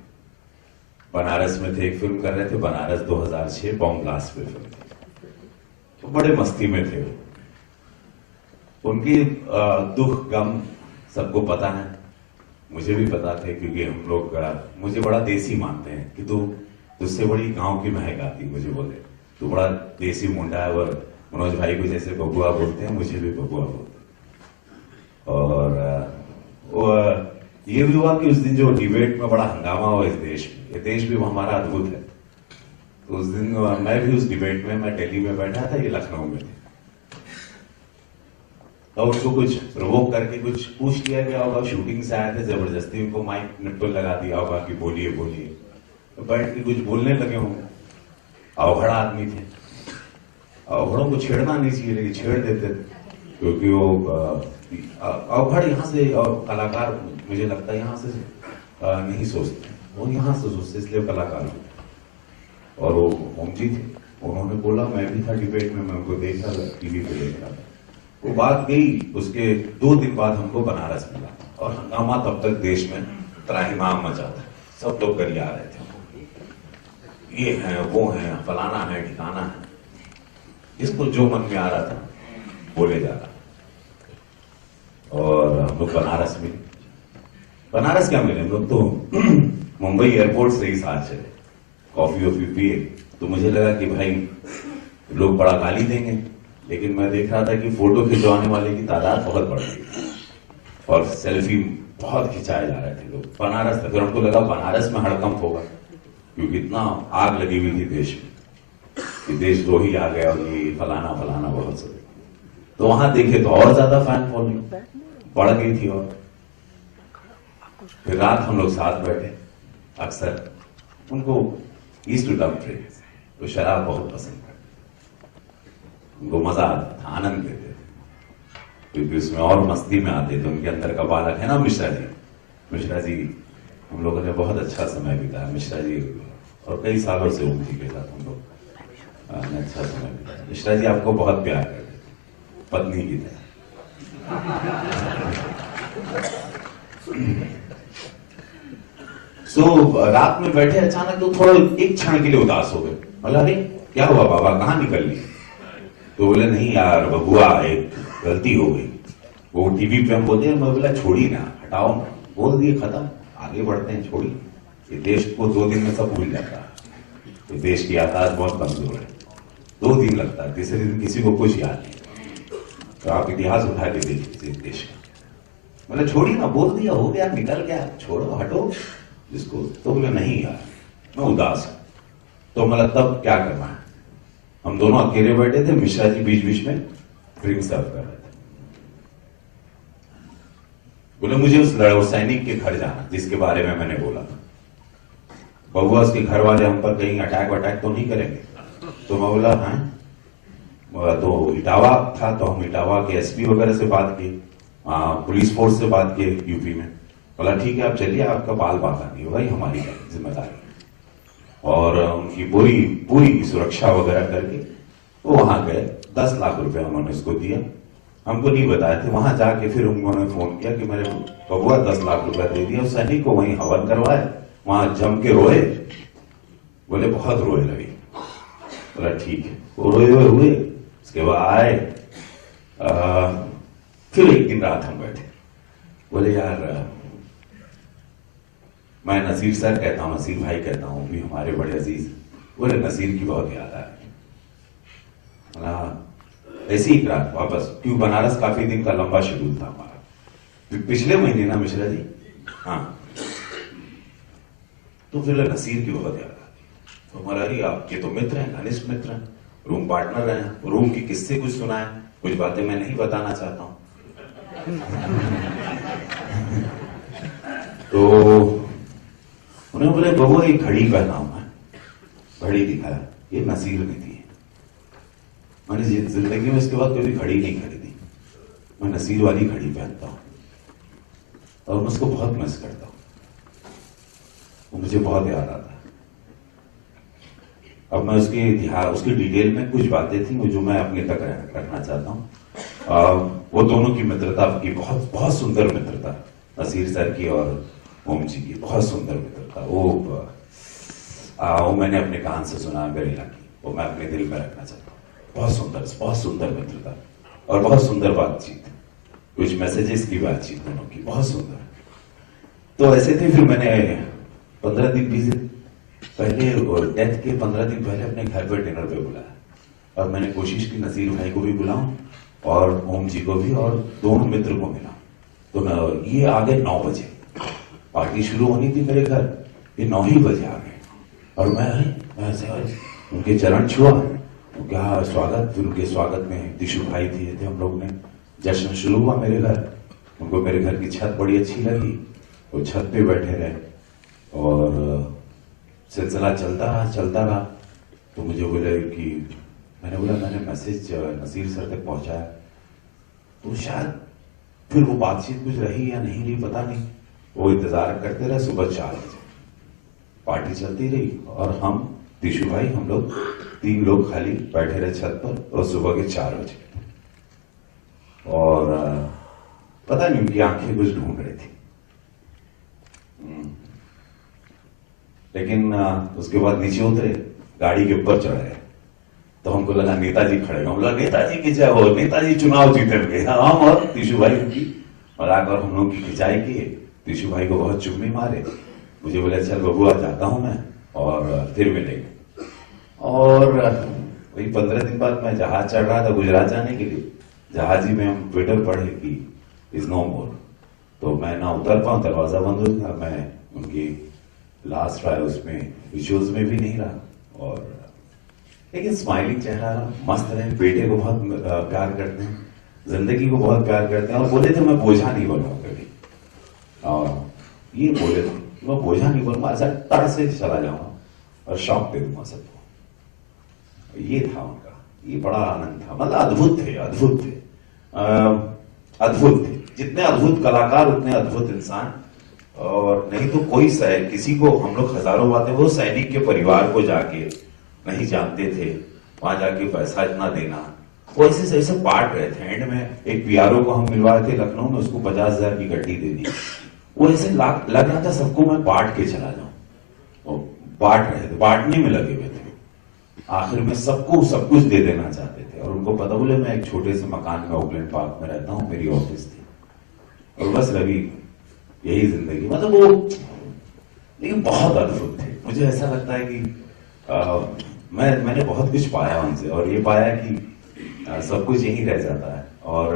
बनारस में थे, एक फिल्म कर रहे थे, बनारस 2006 बॉम्ब ब्लास्ट पे फिल्म थी, तो बड़े मस्ती में थे। उनकी दुख गम सबको पता है, मुझे भी पता थे, क्योंकि हम लोग मुझे बड़ा देसी मानते हैं कि तुझसे बड़ी गांव की महक आती। मुझे बोले तू बड़ा देसी मुंडा है, और मनोज भाई को जैसे बबुआ बोलते हैं, मुझे भी बबुआ बोलते हैं। और ये भी हुआ कि उस दिन जो डिबेट में बड़ा हंगामा हुआ इस देश में, ये देश भी हमारा अद्भुत है, तो उस दिन मैं भी उस डिबेट में, मैं दिल्ली में बैठा था, ये लखनऊ में थे, और उनको कुछ प्रोवोक करके कुछ पूछ लिया गया होगा। शूटिंग से आए थे, जबरदस्ती उनको माइक निप्पल लगा दिया होगा कि बोलिए बोलिए, तो बैठ के कुछ बोलने लगे होंगे। अवघड़ आदमी थे, अवघड़ों को छेड़ना नहीं चाहिए, लेकिन छेड़ देते थे, क्योंकि वो अवघड़ यहाँ से, और कलाकार मुझे लगता है यहाँ से नहीं सोचते, वो यहाँ से सोचते, इसलिए कलाकार होते। और वो ओम जी थे, उन्होंने बोला, मैं भी था डिबेट में, मैं उनको देखा, टीवी पे देख रहा था। वो बात गई, उसके 2 दिन बाद हमको बनारस मिला, और हंगामा तब तक देश में त्राहिमाम मचा था, सब लोग गरिया रहे थे, ये है वो है, फलाना है, ठिकाना है, जिसको जो मन में आ रहा था बोले जा रहा। और हम लोग बनारस मिले, बनारस क्या मिले, हम लोग तो मुंबई एयरपोर्ट से ही साथ चले, कॉफी वॉफी पिए। तो मुझे लगा कि भाई लोग बड़ा गाली देंगे, लेकिन मैं देख रहा था कि फोटो खिंचवाने वाले की तादाद बहुत बढ़ गई और सेल्फी बहुत खिंचाए जा रहे थे लोग। बनारस तक, फिर हमको लगा बनारस में हड़कंप होगा, क्योंकि इतना आग लगी हुई थी देश में कि देशद्रोही आ गया और ये फलाना फलाना बहुत सब। तो वहां देखे तो और ज्यादा फैन फॉलोइंग बढ़ गई थी। और फिर रात हम लोग साथ बैठे। अक्सर उनको ईस्ट टू लव ड्रिंक, तो शराब बहुत पसंद करते, उनको मजा आता था, आनंद लेते थे, क्योंकि उसमें और मस्ती में आते थे। उनके अंदर का बालक है ना मिश्रा जी। मिश्रा जी हम लोगों ने बहुत अच्छा समय बिताया, मिश्रा जी और कई सालों से ओम जी के साथ हम लोग ने अच्छा समय बिताया। मिश्रा जी आपको बहुत प्यार करते थे, पत्नी की तरह। रात में बैठे अचानक तो थोड़ा एक क्षण के लिए उदास हो गए। बोला अरे क्या हुआ बाबा, कहाँ निकल ली? तो बोले नहीं यार बबुआ, एक गलती हो गई। वो टीवी पे हम बोलते हैं, मैं बोला छोड़ी ना, हटाओ ना, बोल दिए खत्म, आगे बढ़ते हैं, छोड़ी। ये देश को 2 दिन में सब भूल जाता है। तो देश की याददाश्त बहुत कमजोर है, 2 दिन लगता है, तीसरे दिन किसी को कुछ याद नहीं। तो आप इतिहास उठा के देखिए देश का। मतलब छोड़ी ना, बोल दिया, हो गया, निकल गया, छोड़ो, हटो जिसको। तो बोले नहीं यार मैं उदास हूं। तो मतलब तब क्या करना है? हम दोनों अकेले बैठे थे, मिश्रा जी बीच बीच में ड्रिंक सर्व कर रहे थे। बोले मुझे उस सैनिक के घर जाना जिसके बारे में मैंने बोला था। बबुआ उसके घर वाले हम पर कहीं अटैक वटैक तो नहीं करेंगे? तो मैं बोला हाँ। तो इटावा था, तो हम इटावा के एसपी वगैरह से बात की, पुलिस फोर्स से बात की यूपी में। बोला ठीक है आप चलिए, आपका बाल बांका नहीं होगा, ये हमारी जिम्मेदारी। और उनकी पूरी सुरक्षा वगैरह करके वो वहां गए। 10 लाख रुपए उन्होंने उसको दिया, हमको नहीं बताए थे। वहां जाके फिर उन्होंने फोन किया कि मेरे बबुआ 10 लाख रुपए दे दिया। उस सैनिक को वहीं हवन करवाए, वहां जम के रोए। बोले बहुत रोए लगे। बोला ठीक है, वो रोए हुए। उसके बाद आए, फिर एक दिन रात हम बैठे। बोले यार मैं नसीर सर कहता हूं, नसीर भाई कहता हूं, भी हमारे बड़े अजीज। बोले नसीर की बहुत याद आ रही। ऐसी ही रात वापस, क्यों बनारस काफी दिन का लंबा शेड्यूल था हमारा, पिछले महीने ना मिश्रा जी। हाँ, तो फिर नसीर की बहुत याद आती। तो हमारा अरे आपके तो मित्र हैं, घनिष्ठ मित्र हैं, रूम पार्टनर हैं, रूम की किस्से कुछ सुनाए, कुछ बातें मैं नहीं बताना चाहता हूं। तो उन्हें बोले बबुआ एक घड़ी पहना हूं मैं। घड़ी दिखाया, ये नसीर ने दी। मैंने जिंदगी में इसके बाद कभी घड़ी नहीं खरीदी, मैं नसीर वाली घड़ी पहनता हूं और मैं उसको बहुत मिस करता हूं, वो मुझे बहुत याद आता है। अब मैं उसकी डिटेल में कुछ बातें थी जो मैं अपने तक रखना चाहता हूं। वो दोनों की मित्रता की बहुत बहुत सुंदर मित्रता, नसीर सर की और ओम जी की बहुत सुंदर मित्रता। वो मैंने अपने कान से सुना गरिला की, वो मैं अपने दिल में रखना चाहता हूँ। बहुत सुंदर मित्रता और बहुत सुंदर बातचीत, कुछ मैसेजेस की बातचीत दोनों की बहुत सुंदर। तो ऐसे थे। फिर मैंने 15 दिन 20 दिन पहले, डेथ के 15 दिन पहले अपने घर पर डिनर पे बुलाया और मैंने कोशिश की नसीर भाई को भी बुलाऊं और ओम जी को भी और दोनों मित्र को मिला। तो ये आ गए 9 बजे, पार्टी शुरू होनी थी मेरे घर, ये 9 ही बजे आ गए। और मैं ऐसे उनके चरण छुआ, तो क्या स्वागत, फिर उनके स्वागत में दिशु भाई दिए थे हम लोग ने। जश्न शुरू हुआ मेरे घर, उनको मेरे घर की छत बड़ी अच्छी लगी, वो छत पे बैठे रहे और सिलसिला चलता रहा। तो मुझे बोले कि मैंने मैसेज नसीर सर तक पहुंचाया, तो शायद फिर वो बातचीत कुछ रही या नहीं रही पता नहीं। वो इंतजार करते रहे। सुबह 4 बजे पार्टी चलती रही और हम दिशु भाई, हम लोग 3 लोग खाली बैठे रहे छत पर, और सुबह के 4 बजे। और पता नहीं उनकी आंखें कुछ ढूंढ रही थी। लेकिन उसके बाद नीचे उतरे, गाड़ी के ऊपर चढ़े, तो हमको लगा नेताजी खड़े हैं। बोला नेताजी की जय हो, नेताजी चुनाव जीतेंगे। हम और दिशु भाई उनकी मजाक और हम लोग की खिंचाई की। दिशु भाई को बहुत चुम्मी मारे। मुझे बोले चल बबुआ जाता हूं मैं और फिर मिलेंगे। और वही 15 दिन बाद मैं जहाज चढ़ रहा था गुजरात जाने के लिए, जहाज ही में हम ट्विटर पढ़े कि इज नो मोर, तो मैं ना उतर पाऊं, दरवाजा बंद हो गया, मैं उनकी लास्ट ट्राई उसमें विजुअल्स में भी नहीं रहा। और लेकिन स्माइलिंग चेहरा, मस्त रहे, बेटे को बहुत प्यार करते हैं, जिंदगी को बहुत प्यार करते हैं, और बोले थे मैं बोझा नहीं बनूंगा कभी, और ये बोले थे मैं बोझा नहीं बनूंगा, ऐसा तड़ से चला जाऊंगा और शौक दे दूंगा सबको। ये था उनका, ये बड़ा आनंद था, मतलब अद्भुत थे, अद्भुत थे, अद्भुत थे, जितने अद्भुत कलाकार उतने अद्भुत इंसान। और नहीं तो कोई किसी को, हम लोग हजारों बातें, वो सैनिक के परिवार को जाके नहीं जानते थे, वहां जाके पैसा इतना देना, वो ऐसे ऐसे बांट रहे थे। एंड में एक पीआरओ को हम मिलवाए थे लखनऊ में, उसको 50,000 की गड्डी दे दी, वो ऐसे लग रहा था सबको मैं बांट के चला जाऊं, बांट रहे थे, बांटने में लगे हुए थे, आखिर में सबको सब कुछ दे देना चाहते थे। और उनको पता, बोले मैं एक छोटे से मकान में ओकलैंड पार्क में रहता हूं, मेरी ऑफिस थी, और बस लगी यही जिंदगी, मतलब वो, लेकिन बहुत अद्भुत थे। मुझे ऐसा लगता है कि मैंने बहुत कुछ पाया उनसे, और ये पाया कि सब कुछ यही रह जाता है। और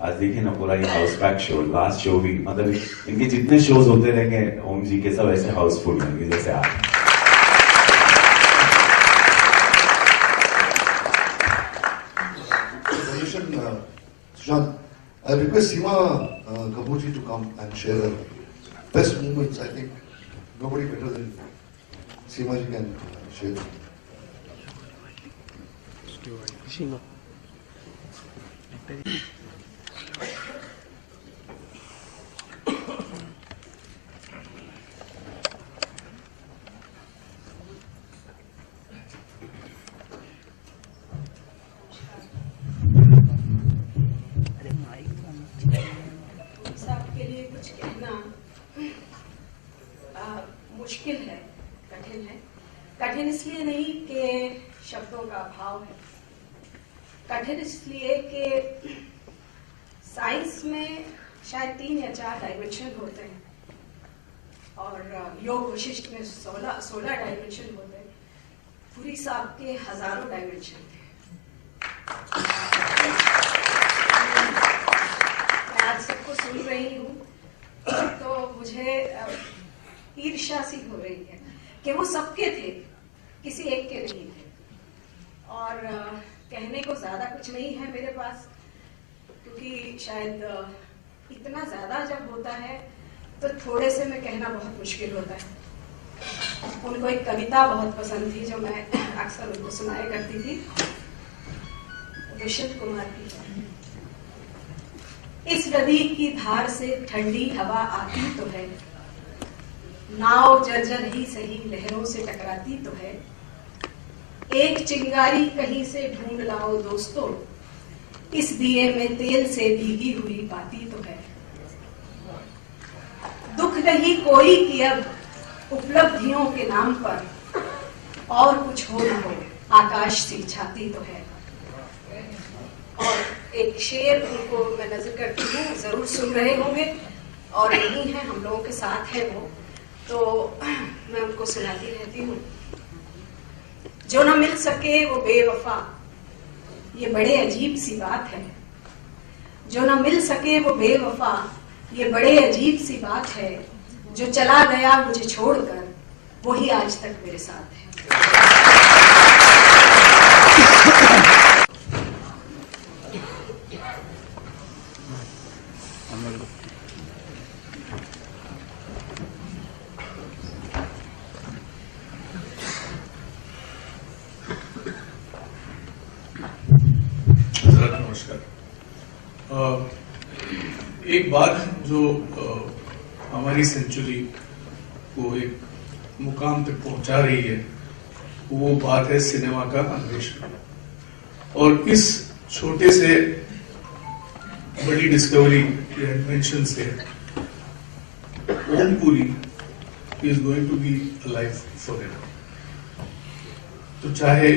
आज देखिए ना, पूरा ये house pack show, last show भी, मतलब इनके जितने शोज होते रहेंगे ओम जी के, सब ऐसे हाउसफुल होंगे जैसे आज। Sushant, I request Seema Kapoor ji to come and share her best moments. I think nobody better than Seema ji can share. Seema. सबके लिए कुछ कहना मुश्किल है, कठिन है। कठिन इसलिए नहीं कि शब्दों का अभाव है, कठिन इसलिए कि साइंस में शायद 3 या 4 डायमेंशन होते हैं, और योग वशिष्ठ में 16 डायमेंशन होते हैं। पूरी साहब के हजारों डायमेंशन थे। मैं आज सबको सुन रही हूँ तो मुझे ईर्ष्या सी हो रही है कि वो सबके थे, किसी एक के नहीं थे। और कहने को ज्यादा कुछ नहीं है मेरे पास, क्योंकि शायद इतना ज्यादा जब होता है तो थोड़े से में कहना बहुत मुश्किल होता है। उनको एक कविता बहुत पसंद थी जो मैं अक्सर उनको सुनाया करती थी, विशुद्ध कुमार की। इस नदी की धार से ठंडी हवा आती तो है, नाव जर्जर ही सही लहरों से टकराती तो है। एक चिंगारी कहीं से ढूंढ लाओ दोस्तों, इस दिए में तेल से भीगी हुई बाती तो है। दुख नहीं कोई कि अब उपलब्धियों के नाम पर और कुछ हो न हो, आकाश सी छाती तो है। और एक शेर उनको मैं नजर करती हूँ, जरूर सुन रहे होंगे और यही है, हम लोगों के साथ है वो, तो मैं उनको सुनाती रहती हूँ। जो ना मिल सके वो बेवफा, ये बड़े अजीब सी बात है। जो ना मिल सके वो बेवफा, ये बड़े अजीब सी बात है। जो चला गया मुझे छोड़कर, वही आज तक मेरे साथ है। नमस्कार। एक बात जो हमारी सेंचुरी को एक मुकाम तक पहुंचा रही है, वो बात है सिनेमा का अन्वेषण। और इस छोटे से बड़ी डिस्कवरी इन्वेंशन से Om Puri is going to be alive forever. तो चाहे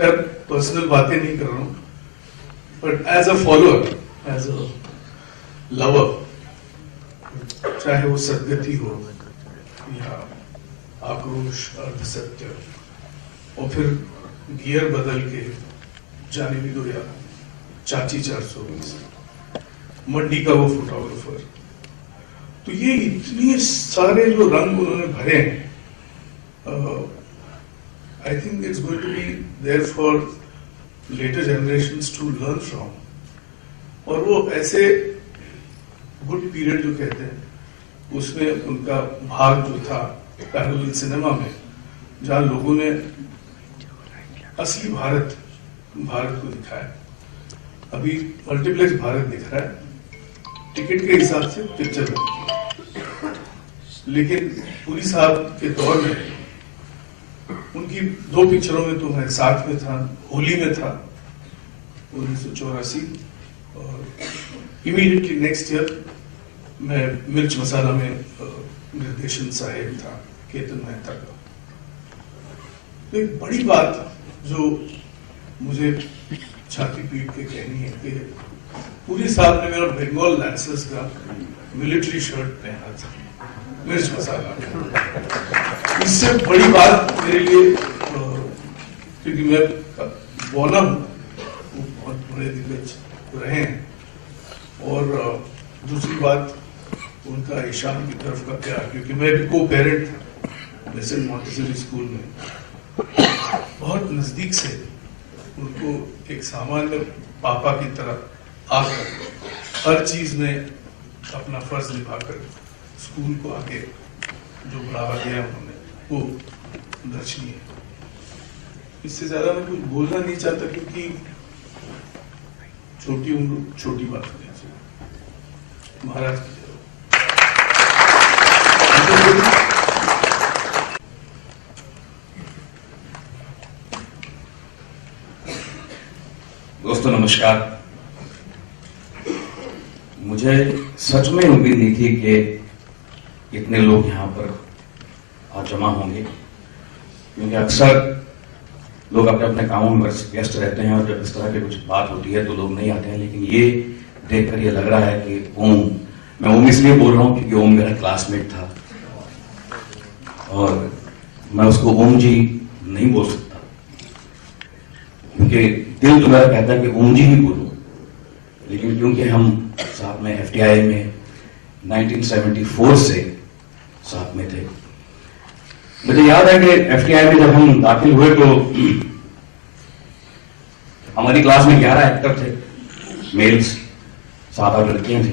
मैं पर्सनल बातें नहीं कर रहा हूं, but as a follower, as a lover, चाहे वो सदगति हो या आक्रोश, अर्धसत्य, और फिर गियर बदल के जाने भी दो यार, चाची 420, मंडी का वो फोटोग्राफर। तो ये इतने सारे जो रंग उन्होंने भरे हैं, I think it's going to be there for later generations to learn from. और वो ऐसे गुड पीरियड जो कहते हैं, उसमें उनका भाग जो था पैरेलल सिनेमा में, जहां लोगों ने असली भारत को दिखाया। अभी मल्टीप्लेक्स भारत दिख रहा है टिकट के हिसाब से पिक्चर बनती है, लेकिन पुरी साहब के दौर में उनकी 2 पिक्चरों में तो मैं साथ में था, होली में था 1984, और इमीडिएटली नेक्स्ट ईयर मैं मिर्च मसाला में निर्देशन सहायक था केतन मेहता का। तो एक बड़ी बात जो मुझे छाती पीट के कहनी है कि पुरी साहब ने मेरा बंगाल लैंसर्स का मिलिट्री शर्ट पहना था मिर्च मसाला। इससे बड़ी बात मेरे लिए, क्योंकि मैं बौना हूं, वो बहुत बड़े दिग्गज रहे हैं, और दूसरी बात उनका ईशान की तरफ का प्यार, क्योंकि मैं भी को पेरेंट था बेसेंट मॉन्टेसरी स्कूल में, बहुत नजदीक से उनको एक सामान्य पापा की तरह आकर हर चीज में अपना फर्ज निभाकर स्कूल को आगे जो बढ़ावा दिया उन्होंने, वो दर्शनीय है। इससे ज्यादा मैं कुछ बोलना नहीं चाहता, क्योंकि छोटी उम्र छोटी बात होनी चाहिए। महाराज की दोस्तों नमस्कार। मुझे सच में उम्मीद नहीं थी कि इतने लोग यहाँ पर आज जमा होंगे, क्योंकि अक्सर लोग अपने अपने कामों में व्यस्त रहते हैं, और जब इस तरह की कुछ बात होती है तो लोग नहीं आते हैं। लेकिन ये देखकर ये लग रहा है कि ओम, मैं ओम इसलिए बोल रहा हूँ क्योंकि ओम मेरा क्लासमेट था, और मैं उसको ओम जी नहीं बोल सकता, क्योंकि दिल तो मेरा कहता है कि ओम जी ही बोलो। लेकिन क्योंकि हम साथ में एफटीआई में 1974 से साथ में थे, मुझे याद है कि एफटीआई में जब हम दाखिल हुए तो हमारी क्लास में 11 एक्टर थे, मेल्स, 7-8 लड़कियां थी।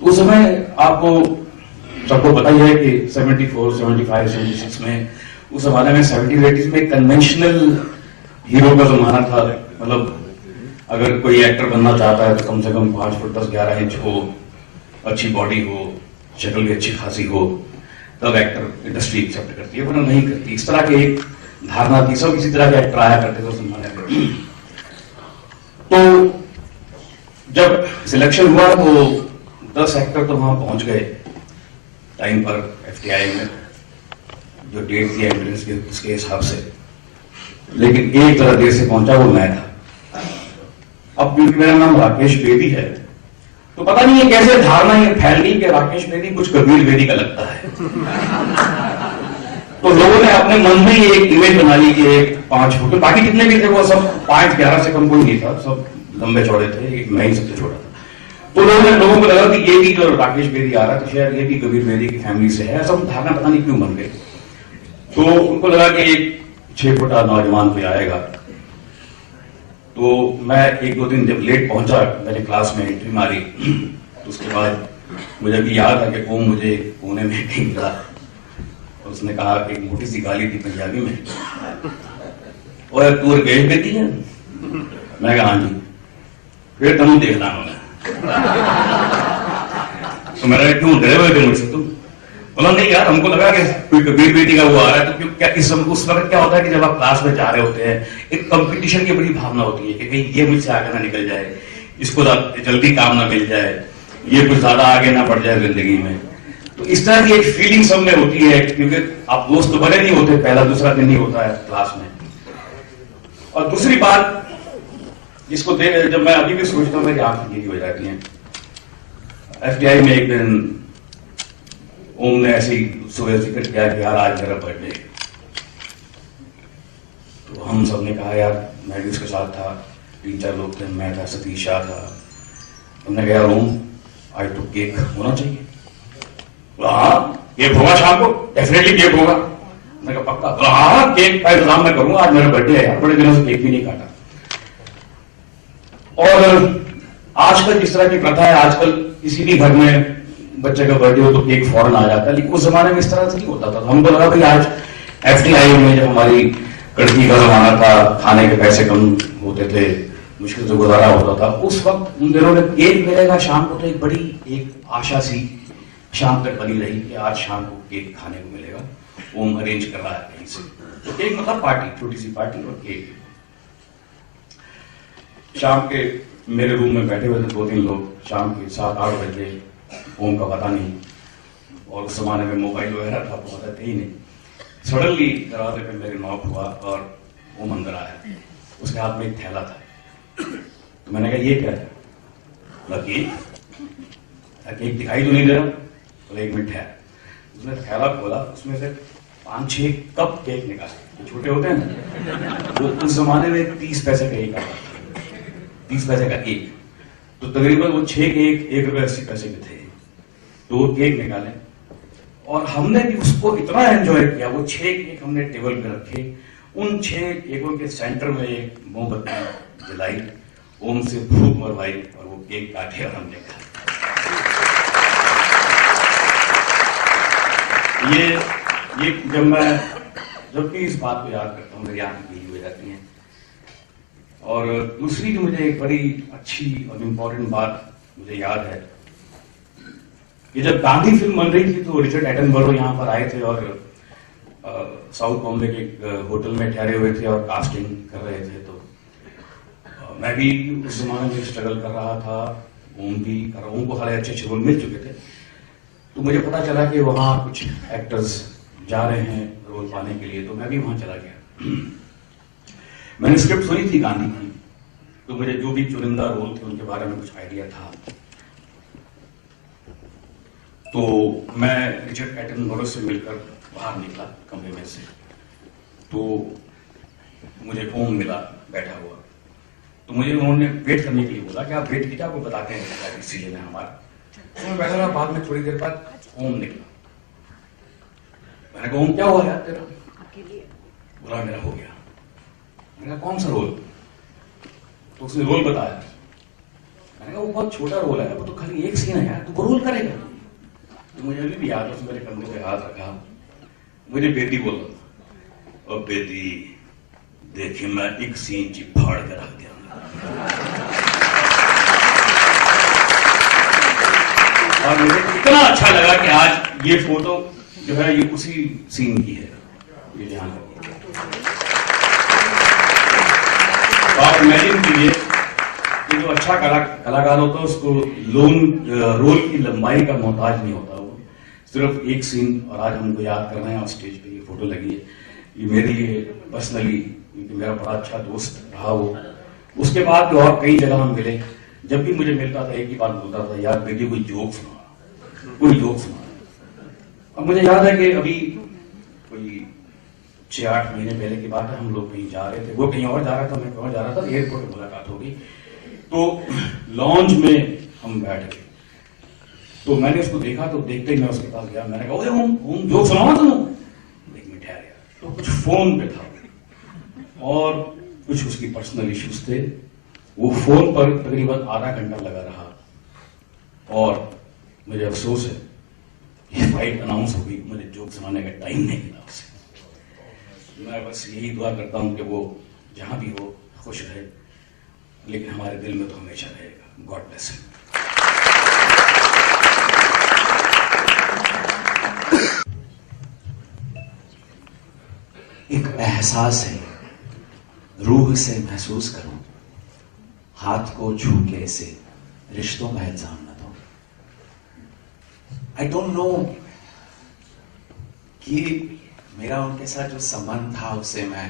उस समय आपको सबको पता ही है कि 74, 75, 76 में, उस जमाने में 70s 80s में कन्वेंशनल हीरो का जमाना था। मतलब अगर कोई एक्टर बनना चाहता है तो कम से कम 5 फुट 10-11 इंच हो, अच्छी बॉडी हो, शक्ल भी अच्छी खासी हो, तब एक्टर इंडस्ट्री एक्सेप्ट करती है, वरना नहीं करती। इस तरह की एक धारणा थी, सब किसी तरह के एक्टर आया करते थे उस जमाने में। तो जब सिलेक्शन हुआ तो 10 एक्टर तो वहां पहुंच गए टाइम पर एफटीआई में, जो डेट थी एंट्रेंस के उसके हिसाब से। लेकिन एक तरह देर से पहुंचा, वो मैं था। अब क्योंकि मेरा नाम राकेश बेदी है, तो पता नहीं है कैसे धारणा ये फैल गई कि राकेश बेदी कुछ कबीर बेदी का लगता है। तो लोगों ने अपने मन में ही एक इमेज बना ली कि एक 5 फुट, बाकी जितने भी थे वो सब 5'11" से कम कोई नहीं था, सब लंबे चौड़े थे, एक मैं ही सबसे छोटा था। तो लोगों को लगा कि ये भी जो राकेश बेदी आ रहा है तो शायद ये भी कबीर बेदी की फैमिली से है, सब धारणा पता नहीं क्यों बन गई। तो उनको लगा कि एक 6 फुटा नौजवान कोई आएगा। तो मैं 1-2 दिन जब लेट पहुंचा, मैंने क्लास में एंट्री मारी, तो उसके बाद मुझे भी याद है कि ओम मुझे कोने में कहीं मिला, और उसने कहा, एक मोटी सी गाली थी पंजाबी में, और तू राकेश बेदी है? मैं कहा हाँ जी। फिर तुम देखना होगा। तो मेरा क्यों डरे हुए थे मुझसे तुम? बोला नहीं यार, हमको लगा कि कोई कबीर बेदी का वो आ रहा है। तो क्यों, क्या उस वक्त क्या होता है कि जब आप क्लास में जा रहे होते हैं, एक कंपटीशन की बड़ी भावना होती है कि कहीं ये मुझसे आगे ना निकल जाए, इसको जल्दी काम ना मिल जाए, ये कुछ ज्यादा आगे ना बढ़ जाए जिंदगी में। तो इस तरह की एक फीलिंग सब में होती है, क्योंकि आप दोस्त तो बने नहीं होते, पहला दूसरा दिन नहीं होता है क्लास में। और दूसरी बात जिसको जब मैं अभी भी सोचता हूँ मेरी आंखें गीली हो जाती हैं। एफटीआई में एक दिन ओम ने ऐसे ही सुबह जिक्र किया कि यार आज मेरा बर्थडे। तो हम सब ने कहा यार, मैं भी उसके साथ था, 3-4 लोग थे, मैं था, सतीश शाह था। हमने कहा रूम आज तो केक होना चाहिए। हाँ केक होगा शाम को, डेफिनेटली केक होगा। मैं कहा पक्का? हाँ केक का इंतजाम मैं करूंगा, आज मेरा बर्थडे है यार, बड़े दिनों से केक भी नहीं काटा। और आजकल जिस तरह की प्रथा है, आजकल किसी भी घर में बच्चे का बर्थडे हो तो केक फौरन आ जाता है, लेकिन उस जमाने में इस तरह से नहीं होता था। तो हमको लगा भाई आज FTI में जब हमारी कड़की का जमाना था, खाने के पैसे कम होते थे, मुश्किल से गुजारा होता था, उस वक्त उन दिनों में केक मिलेगा शाम को, तो एक बड़ी एक आशा सी शाम तक बनी रही कि आज शाम को केक खाने को मिलेगा। ओम अरेंज कर रहा है कहीं से, तो केक मतलब पार्टी, छोटी सी पार्टी और केक। शाम के मेरे रूम में बैठे हुए थे 2-3 लोग, शाम के 7-8 बजे, ओम का पता नहीं, और उस जमाने में मोबाइल वगैरह था तो पता ही नहीं। सडनली दरवाजे पे मेरे नॉक हुआ और ओम अंदर आया, उसके हाथ में एक थैला था। तो मैंने कहा ये क्या है? बोला केक दिखाई तो नहीं दे रहा। बोला 1 मिनट है। उसने थैला खोला, उसमें से 5-6 कप केक निकाले, छोटे होते हैं ना, वो उस जमाने में 30 पैसे का एक आता था, 30 पैसे का एक। तो तकरीबन वो 6 केक 1 रुपये 80 पैसे के थे। तो केक निकाले और हमने भी उसको इतना एंजॉय किया। वो 6 केक हमने टेबल पे रखे, उन 6 केकों के सेंटर में एक मोमबत्ती जलाई, ओम से फूंक मरवाई और वो केक काटे और हमने खाया। ये जब भी इस बात को याद करता हूँ मेरी आंखें भीगी हो जाती हैं। और दूसरी जो मुझे एक बड़ी अच्छी और इम्पोर्टेंट बात मुझे याद है कि जब गांधी फिल्म बन रही थी तो रिचर्ड एटनबरो यहाँ पर आए थे और साउथ बॉम्बे के एक होटल में ठहरे हुए थे और कास्टिंग कर रहे थे। तो मैं भी उस जमाने में स्ट्रगल कर रहा था, ओम भी कर रहा, ओम को हालांकि अच्छे रोल मिल चुके थे। तो मुझे पता चला कि वहाँ कुछ एक्टर्स जा रहे हैं रोल पाने के लिए, तो मैं भी वहाँ चला गया। मैंने स्क्रिप्ट सुनी थी गांधी की, तो मुझे जो भी चुनिंदा रोल थे उनके बारे में कुछ आइडिया था। तो मैं रिचर्ड एटनबरो से मिलकर बाहर निकला कमरे में से, तो मुझे ओम मिला बैठा हुआ। तो मुझे उन्होंने वेट करने के लिए बोला कि आप वेट कीजिए, आपको बताते हैं सीजन है हमारा। तो मैं बैठा रहा, बाद में थोड़ी देर बाद ओम निकला। मैंने कहा ओम क्या हुआ यार तेरा? बोला मेरा हो गया। मैंने कहा कौन सा रोल? तो उसने रोल बताया। मैंने कहा वो बहुत छोटा रोल है, वो तो खाली एक सीन है यार, तू रोल करेगा। तो मुझे अभी भी याद है, उसने मेरे कंधों पे हाथ रखा, मुझे बेटी बोला, और बेटी देखिए मैं एक सीन ची फाड़ के रख दिया। और मुझे इतना अच्छा लगा कि आज ये फोटो जो है ये उसी सीन की है, ये ध्यान रखिए। आप इमेजिन कीजिए कि जो अच्छा कलाकार होता है उसको रोल की लंबाई का मोहताज नहीं होता, वो सिर्फ एक सीन। और आज हमको याद कर रहे हैं और स्टेज पे ये फोटो लगी है, ये मेरे लिए पर्सनली, क्योंकि मेरा बड़ा अच्छा दोस्त रहा वो। उसके बाद भी और कई जगह हम मिले, जब भी मुझे मिलता था एक ही बात बोलता था, यार बेटी कोई जोक सुना, कोई जोक सुना। अब मुझे याद है कि अभी कोई 6-8 महीने पहले की बात है, हम लोग कहीं जा रहे थे, वो कहीं और जा रहा था, मैं कहीं और जा रहा था, एयरपोर्ट में मुलाकात होगी। तो लॉन्च में हम बैठ गए, तो मैंने उसको देखा, तो देखते ही मैं उसके पास गया, मैंने कहा ओम जोक सुनाओ तुम। 1 मिनट ठहर गया, तो कुछ फोन पे था और कुछ उसकी पर्सनल इश्यूज थे। वो फोन पर तकरीबन आधा घंटा लगा रहा और मुझे अफसोस है ये फाइट अनाउंस हो गई, मुझे जोक सुनाने का टाइम नहीं मिला उसे। मैं बस यही दुआ करता हूं कि वो जहां भी हो खुश रहे, लेकिन हमारे दिल में तो हमेशा रहेगा। God bless him. एक एहसास है, रूह से महसूस करूं, हाथ को छू के ऐसे रिश्तों का इल्जाम न दो। आई डोंट नो कि मेरा उनके साथ जो संबंध था उसे मैं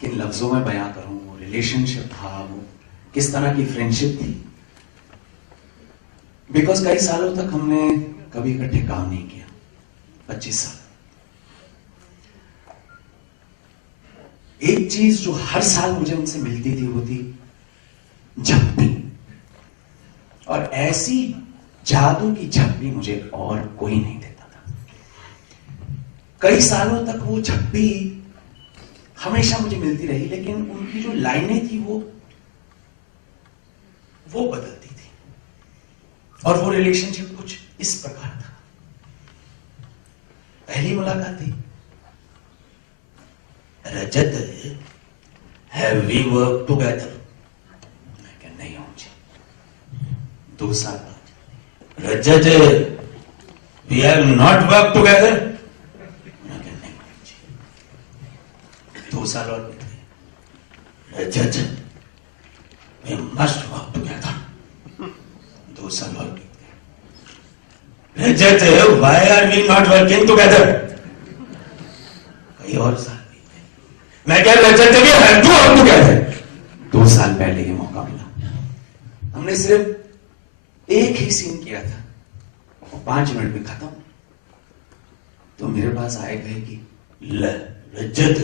किन लफ्जों में बयां करूं, वो रिलेशनशिप था, वो किस तरह की फ्रेंडशिप थी। बिकॉज कई सालों तक हमने कभी इकट्ठे काम नहीं किया, 25 साल। एक चीज जो हर साल मुझे उनसे मिलती थी वो थी झप्पी, और ऐसी जादू की झप्पी मुझे और कोई नहीं देता था। कई सालों तक वो झप्पी हमेशा मुझे मिलती रही, लेकिन उनकी जो लाइनें थी वो बदलती थी, और वो रिलेशनशिप कुछ इस प्रकार था। पहली मुलाकात थी, Rajat, have we work together? मैं क्या नहीं हूं जी। 2 साल बाद, Rajat, we have not work together? मैं क्या नहीं हूं जी। 2 साल और बीते, Rajat, we must work together. 2 साल और बीते, Rajat, why are we not working together? कई और साल, मैं क्या रजत भी है तू, और तू कहते 2 साल पहले ये मौका मिला, हमने सिर्फ एक ही सीन किया था, और 5 मिनट में खत्म। तो मेरे पास आए गए कि रजत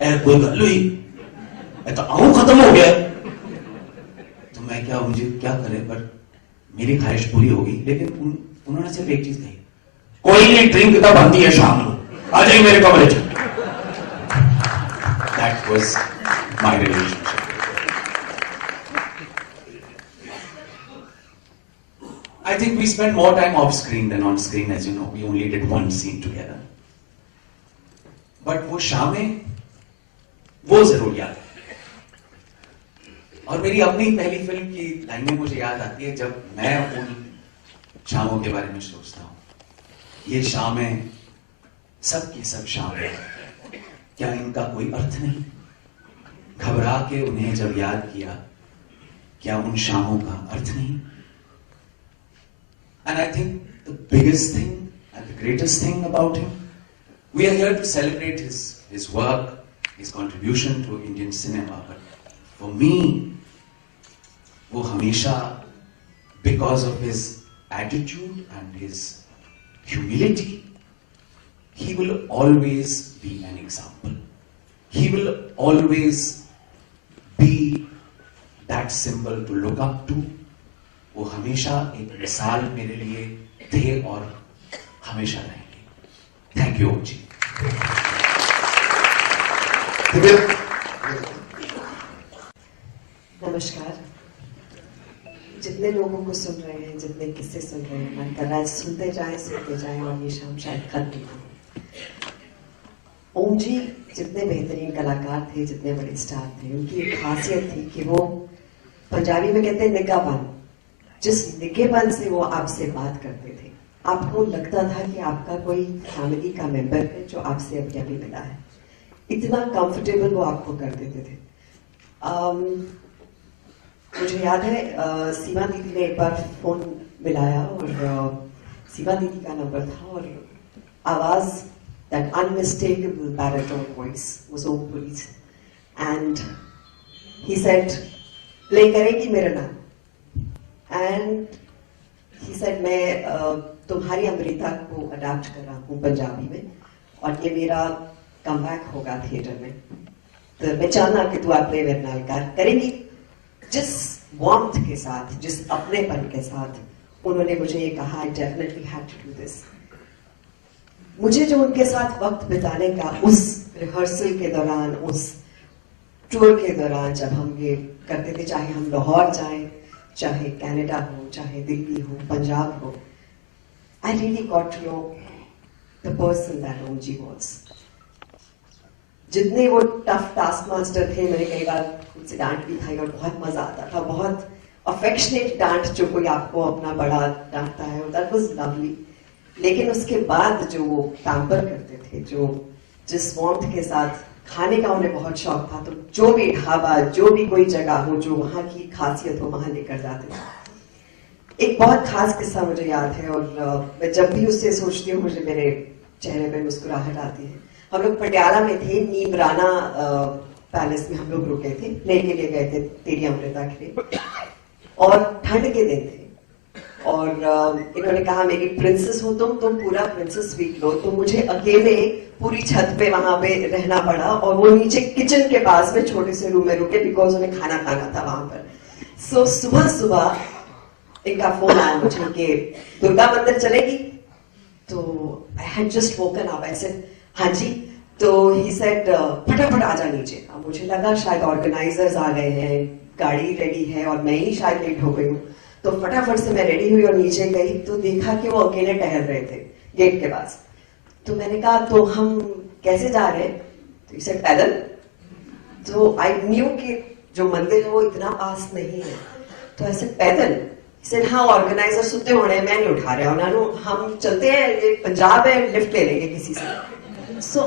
ए कोई गल हुई, तो आऊं खत्म हो गया। तो मैं क्या, मुझे क्या करें, पर मेरी ख्वाहिश पूरी होगी। लेकिन उन्होंने सिर्फ एक चीज कही, कोई नहीं, ड्रिंक तब बनती है शाम को, आ जाइए मेरे कमरे से। That was my relationship. I think we spent more time off screen than on screen, as you know. We only did one scene together. But वो शामें, वो जरूर याद है। और मेरी अपनी पहली फिल्म की लाइनें मुझे याद आती है जब मैं उन शामों के बारे में सोचता हूं। ये शामें, सब की सब शामें, क्या इनका कोई अर्थ नहीं? घबरा के उन्हें जब याद किया, क्या उन शामों का अर्थ नहीं? And I think the biggest thing and the greatest thing about him, we are here to celebrate his work, his contribution to Indian cinema. But for me, वो हमेशा, because of his attitude and his humility, he will always be an example. He will always be that symbol to look up to. वो हमेशा एक मिसाल मेरे लिए थे और हमेशा रहेंगे। थैंक यू जी। नमस्कार। जितने लोगों को सुन रहे हैं, जितने किस्से सुन रहे हैं, मन कर रहा है सुनते जाएं और ये शाम शायद खत्म हो। ओम जी जितने बेहतरीन कलाकार थे, जितने बड़े स्टार थे, उनकी एक खासियत थी कि वो, पंजाबी में कहते हैं निगाहपन, जिस निगाहपन से वो आपसे बात करते थे, आपको लगता था कि आपका कोई फैमिली का मेंबर है जो आपसे अभी अभी मिला है। इतना कंफर्टेबल वो आपको कर देते थे। मुझे याद है सीमा दीदी ने एक बार फोन मिलाया और सीमा दीदी का नंबर था और आवाज, that unmistakable baritone voice was Om Puri's, and he said, play करेगी मेरा नाम, and he said मैं तुम्हारी अमृता को अडैप्ट कर रहा हूँ पंजाबी में और ये मेरा कमबैक होगा थिएटर में, तो मैं चाहना कि तू अपने मेरे नाल करेंगी। जिस वार्मथ के साथ, जिस अपनेपन के साथ उन्होंने मुझे ये कहा, I definitely had to do this। मुझे जो उनके साथ वक्त बिताने का, उस रिहर्सल के दौरान, उस टूर के दौरान जब हम ये करते थे, चाहे हम लाहौर जाएं, चाहे कनाडा हो, चाहे दिल्ली हो, पंजाब हो, I really got to know the person that Om Ji was। जितने वो टफ टास्क मास्टर थे, मैंने कई बार उनसे डांट भी खाई और बहुत मजा आता था, बहुत अफेक्शनेट डांट जो कोई आपको अपना बड़ा डांटता है, that was lovely। लेकिन उसके बाद जो वो पैम्पर करते थे, जो जिस वार्मथ के साथ खाने का उन्हें बहुत शौक था, तो जो भी ढाबा, जो भी कोई जगह हो, जो वहाँ की खासियत हो, वहाँ लेकर जाते थे। एक बहुत खास किस्सा मुझे याद है और मैं जब भी उससे सोचती हूँ मुझे मेरे चेहरे पे मुस्कुराहट आती है। हम लोग पटियाला में थे, नीमराना पैलेस में हम लोग रुके थे, प्ले के लिए गए थे तेरी अमृता के लिए, और ठंड के दिन थे। और इन्होंने कहा मेरी प्रिंसेस हो तुम पूरा प्रिंसेस वीक लो। तो मुझे अकेले पूरी छत पे वहां पे रहना पड़ा, और वो नीचे किचन के पास में छोटे से रूम में रुके, बिकॉज उन्हें खाना खाना था वहां पर। सो सुबह सुबह इनका फोन आया मुझे कि दुर्गा मंदिर चलेगी। तो I had just woken up, I said हाँ जी। तो ही सेड फटाफट आ जा नीचे। अब मुझे लगा शायद ऑर्गेनाइजर्स आ गए हैं, गाड़ी रेडी है और मैं ही शायद लेट हो गई हूँ। तो फटाफट से मैं रेडी हुई और नीचे गई तो देखा कि वो अकेले टहल रहे थे गेट के पास। तो मैंने कहा तो हम कैसे जा रहे हैं? तो इसे पैदल। तो आई न्यू कि जो मंदिर है वो इतना पास नहीं है, तो ऐसे पैदल। इसे हाँ ऑर्गेनाइजर सुनते होने, मैं नहीं उठा रहा उन्होंने, हम चलते हैं, ये पंजाब है, लिफ्ट ले लेंगे किसी से। सो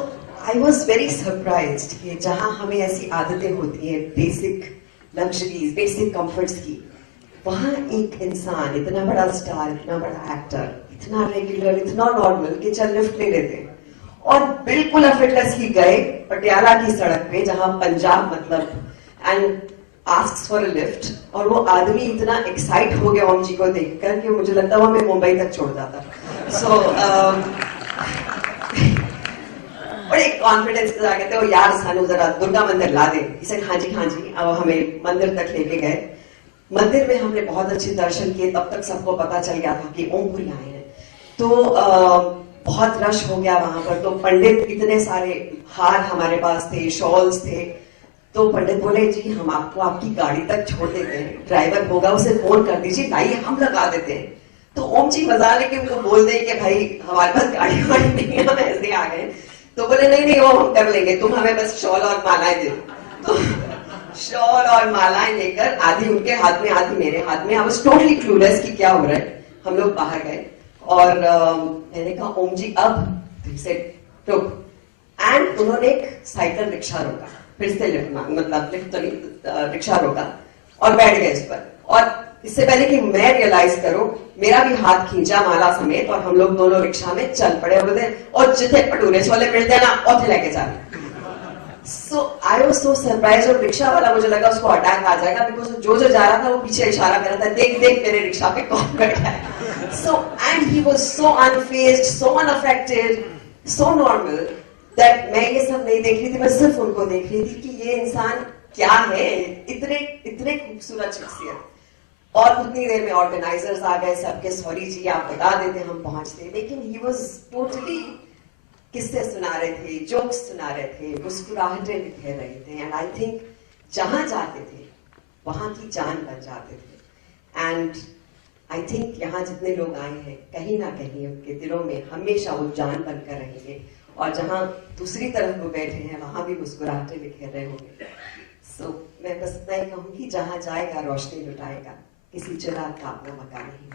आई वॉज वेरी सरप्राइज्ड कि जहां हमें ऐसी आदतें होती हैं बेसिक लग्जरीज, बेसिक कंफर्ट्स की, वहां एक इंसान इतना बड़ा स्टार, इतना बड़ा एक्टर, इतना रेगुलर, इतना नॉर्मल कि चल लिफ्ट ले लेते। और बिल्कुल एफर्टलेसली गए पटियाला की सड़क पे, जहां पंजाब मतलब, and asks for a lift. और वो आदमी इतना एक्साइट हो गया ओम जी को देखकर कि मुझे लगता वो हमें मुंबई तक छोड़ जाता। सो और एक कॉन्फिडेंस के साथ कहते हो यार सानू जरा दुर्गा मंदिर ला दे। इसे हाँ जी हाँ जी। अब हमें मंदिर तक लेके गए। मंदिर में हमने बहुत अच्छे दर्शन किए। तब तक सबको पता चल गया था कि ओमपुरी आए हैं। तो बहुत रश हो गया वहां पर। तो पंडित, इतने सारे हार हमारे पास थे, शॉल्स थे। तो पंडित बोले जी हम आपको आपकी गाड़ी तक छोड़ देते हैं, ड्राइवर होगा उसे फोन कर दीजिए, लाइए हम लगा देते हैं। तो ओम जी मजा लेके उनको बोल दें कि भाई हमारे पास गाड़ी वाड़ी नहीं है, हम ऐसे आ गए। तो बोले नहीं नहीं वो हम कर लेंगे, तुम हमें बस शॉल और मालाएं दे दो। तो शॉल और मालाएं लेकर आधी उनके हाथ में आधी मेरे हाथ में, आई वाज टोटली क्लूलेस कि क्या हो रहा है। हम लोग बाहर गए और मैंने कहा ओम जी अब से रुक। एंड उन्होंने एक साइकिल रिक्शा रोका, फिर से लिफ्ट मतलब लिफ्ट तो नहीं, रिक्शा रोका और बैठ गए इस पर। और इससे पहले कि मैं रियलाइज करूं, मेरा भी हाथ खींचा माला समेत और हम लोग दोनों रिक्शा में चल पड़े। और जिथे भटूरे छोले मिलते ना उथे लेके जा। सो आई वाज सो सरप्राइज। और रिक्शा वाला मुझे लगा उसको अटैक आ जाएगा, बिकॉज जो जा रहा था वो पीछे इशारा कर रहा था, देख देख मेरे रिक्शा पे कौन बैठा है। So and he was so unfazed, so unaffected, so normal that मैं ये सब नहीं देख रही थी, मैं सिर्फ उनको देख रही थी कि ये इंसान क्या है, इतने इतने खूबसूरत शख्सियत। और उतनी देर में ऑर्गेनाइजर्स आ गए, सबके सॉरी जी आप बता देते हम पहुंचते। लेकिन ही वाज टोटली किस्से सुना रहे थे, जोक्स सुना रहे थे, मुस्कुराहटें बिखेर रहे थे। एंड आई थिंक जहां जाते थे वहां की जान बन जाते थे। एंड आई थिंक यहाँ जितने लोग आए हैं कहीं ना कहीं उनके दिलों में हमेशा वो जान बनकर रहेंगे। और जहां दूसरी तरफ वो बैठे हैं वहां भी मुस्कुराहटें बिखेर रहे होंगे। सो मैं बस इतना ही कहूंगी, जहां जाएगा रोशनी लुटाएगा, किसी चिराग का अपना मकान नहीं।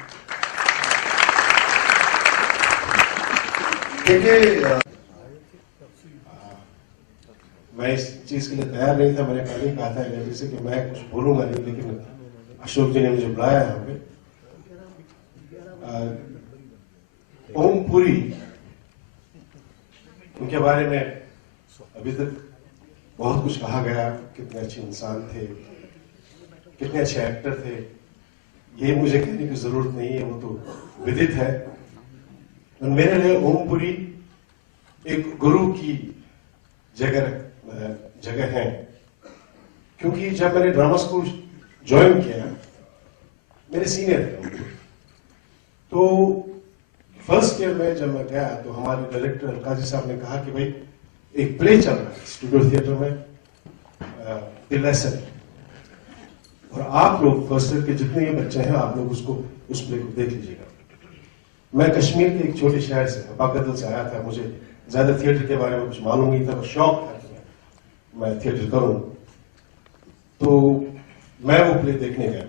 देखिए मैं इस चीज के लिए तैयार नहीं था। मैंने पहले ही कहा था इंटरव्यू से कि मैं कुछ बोलूंगा नहीं, लेकिन अशोक जी ने मुझे बुलाया यहाँ पे। ओमपुरी, उनके बारे में अभी तक बहुत कुछ कहा गया, कितने अच्छे इंसान थे, कितने अच्छे एक्टर थे, ये मुझे कहने की जरूरत नहीं है, वो तो विदित है। और मेरे लिए ओमपुरी एक गुरु की जगह है, क्योंकि जब मैंने ड्रामा स्कूल ज्वाइन किया, मेरे सीनियर थे। तो फर्स्ट ईयर में जब मैं गया तो हमारे डायरेक्टर काजी साहब ने कहा कि भाई एक प्ले चल रहा है स्टूडियो थिएटर में, द लेसन, और आप लोग फर्स्ट ईयर के जितने भी बच्चे हैं आप लोग उस प्ले को देख लीजिएगा। मैं कश्मीर के एक छोटे शहर से, बागदल से आया था, मुझे ज्यादा थिएटर के बारे में कुछ मालूम नहीं था, और शौक था कि मैं थिएटर करूं। तो मैं वो प्ले देखने गया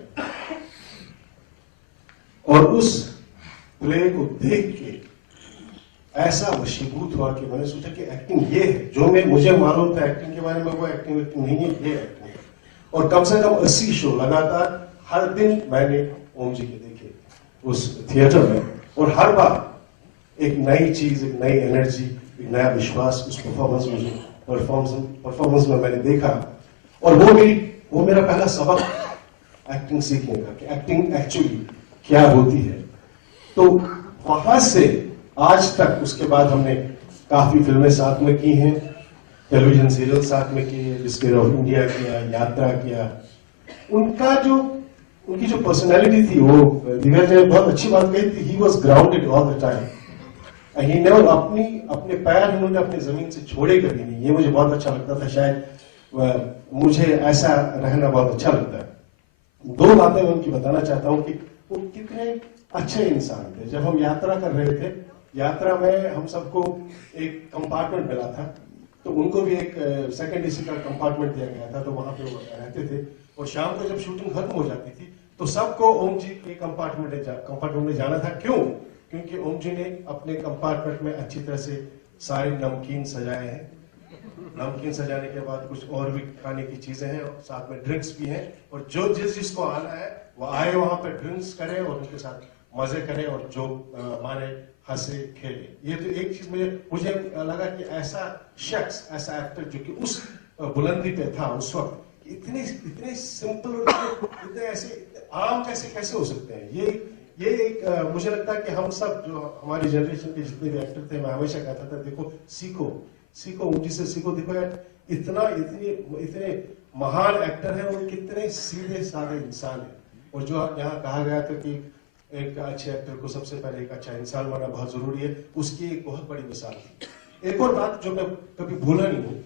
और उस प्ले को देख के ऐसा वशीभूत हुआ कि मैंने सोचा कि एक्टिंग ये है जो मुझे मालूम था एक्टिंग के बारे में, वो एक्टिंग नहीं है, ये एक्टिंग है। और कम से कम 80 शो लगातार हर दिन मैंने ओम जी के देखे उस थिएटर में, और हर बार एक नई चीज, एक नई एनर्जी, एक नया विश्वास उस परफॉर्मेंस में मैंने देखा। और वो मेरा पहला सबक एक्टिंग सीखने का, कि एक्टिंग एक्चुअली क्या होती है। तो वहां से आज तक उसके बाद हमने काफी फिल्में साथ में की हैं, टेलीविजन सीरियल साथ में किए, डिस्कवरी ऑफ इंडिया किया, यात्रा किया। उनकी जो पर्सनैलिटी थी वो दिव्या ने बहुत अच्छी बात कही थी, he was grounded all the time. He never अपने पैर उन्होंने अपनी जमीन से छोड़े कभी नहीं। ये मुझे बहुत अच्छा लगता था, शायद मुझे ऐसा रहना बहुत अच्छा लगता है। दो बातें मैं उनकी बताना चाहता हूँ कि वो कितने अच्छे इंसान थे। जब हम यात्रा कर रहे थे, यात्रा में हम सबको एक कंपार्टमेंट मिला था, तो उनको भी एक सेकंड एसी का कंपार्टमेंट दिया गया था, तो वहां पे वो रहते थे। और शाम को जब शूटिंग खत्म हो जाती थी तो सबको ओम जी के कंपार्टमेंट में जाना था। क्यों? क्योंकि ओम जी ने अपने कंपार्टमेंट में अच्छी तरह से सारे नमकीन सजाए हैं। नमकीन सजाने के बाद कुछ और भी खाने की चीजें हैं, और साथ में ड्रिंक्स भी हैं, और जो जिसको आना है वो आए, वहां पे ड्रिंक्स करे और उनके साथ मजे करे, और जो हमारे हंसे खेले। ये तो एक चीज मुझे लगा कि ऐसा शख्स, ऐसा एक्टर जो कि उस बुलंदी पे था उस वक्त, इतने सिंपल और इतने ऐसे आम कैसे हो सकते हैं। ये एक मुझे लगता है कि हम सब जो हमारी जनरेशन के जितने भी एक्टर थे, मैं हमेशा कहता था देखो सीखो उनकी से सीखो। देखो यार इतने महान एक्टर हैं और कितने सीधे साधे इंसान हैं। और जो यहाँ कहा गया था कि एक अच्छे एक्टर को सबसे पहले एक अच्छा इंसान बनना बहुत जरूरी है, उसकी एक बहुत बड़ी मिसाल थी। एक और बात जो मैं कभी भूला नहीं हूँ,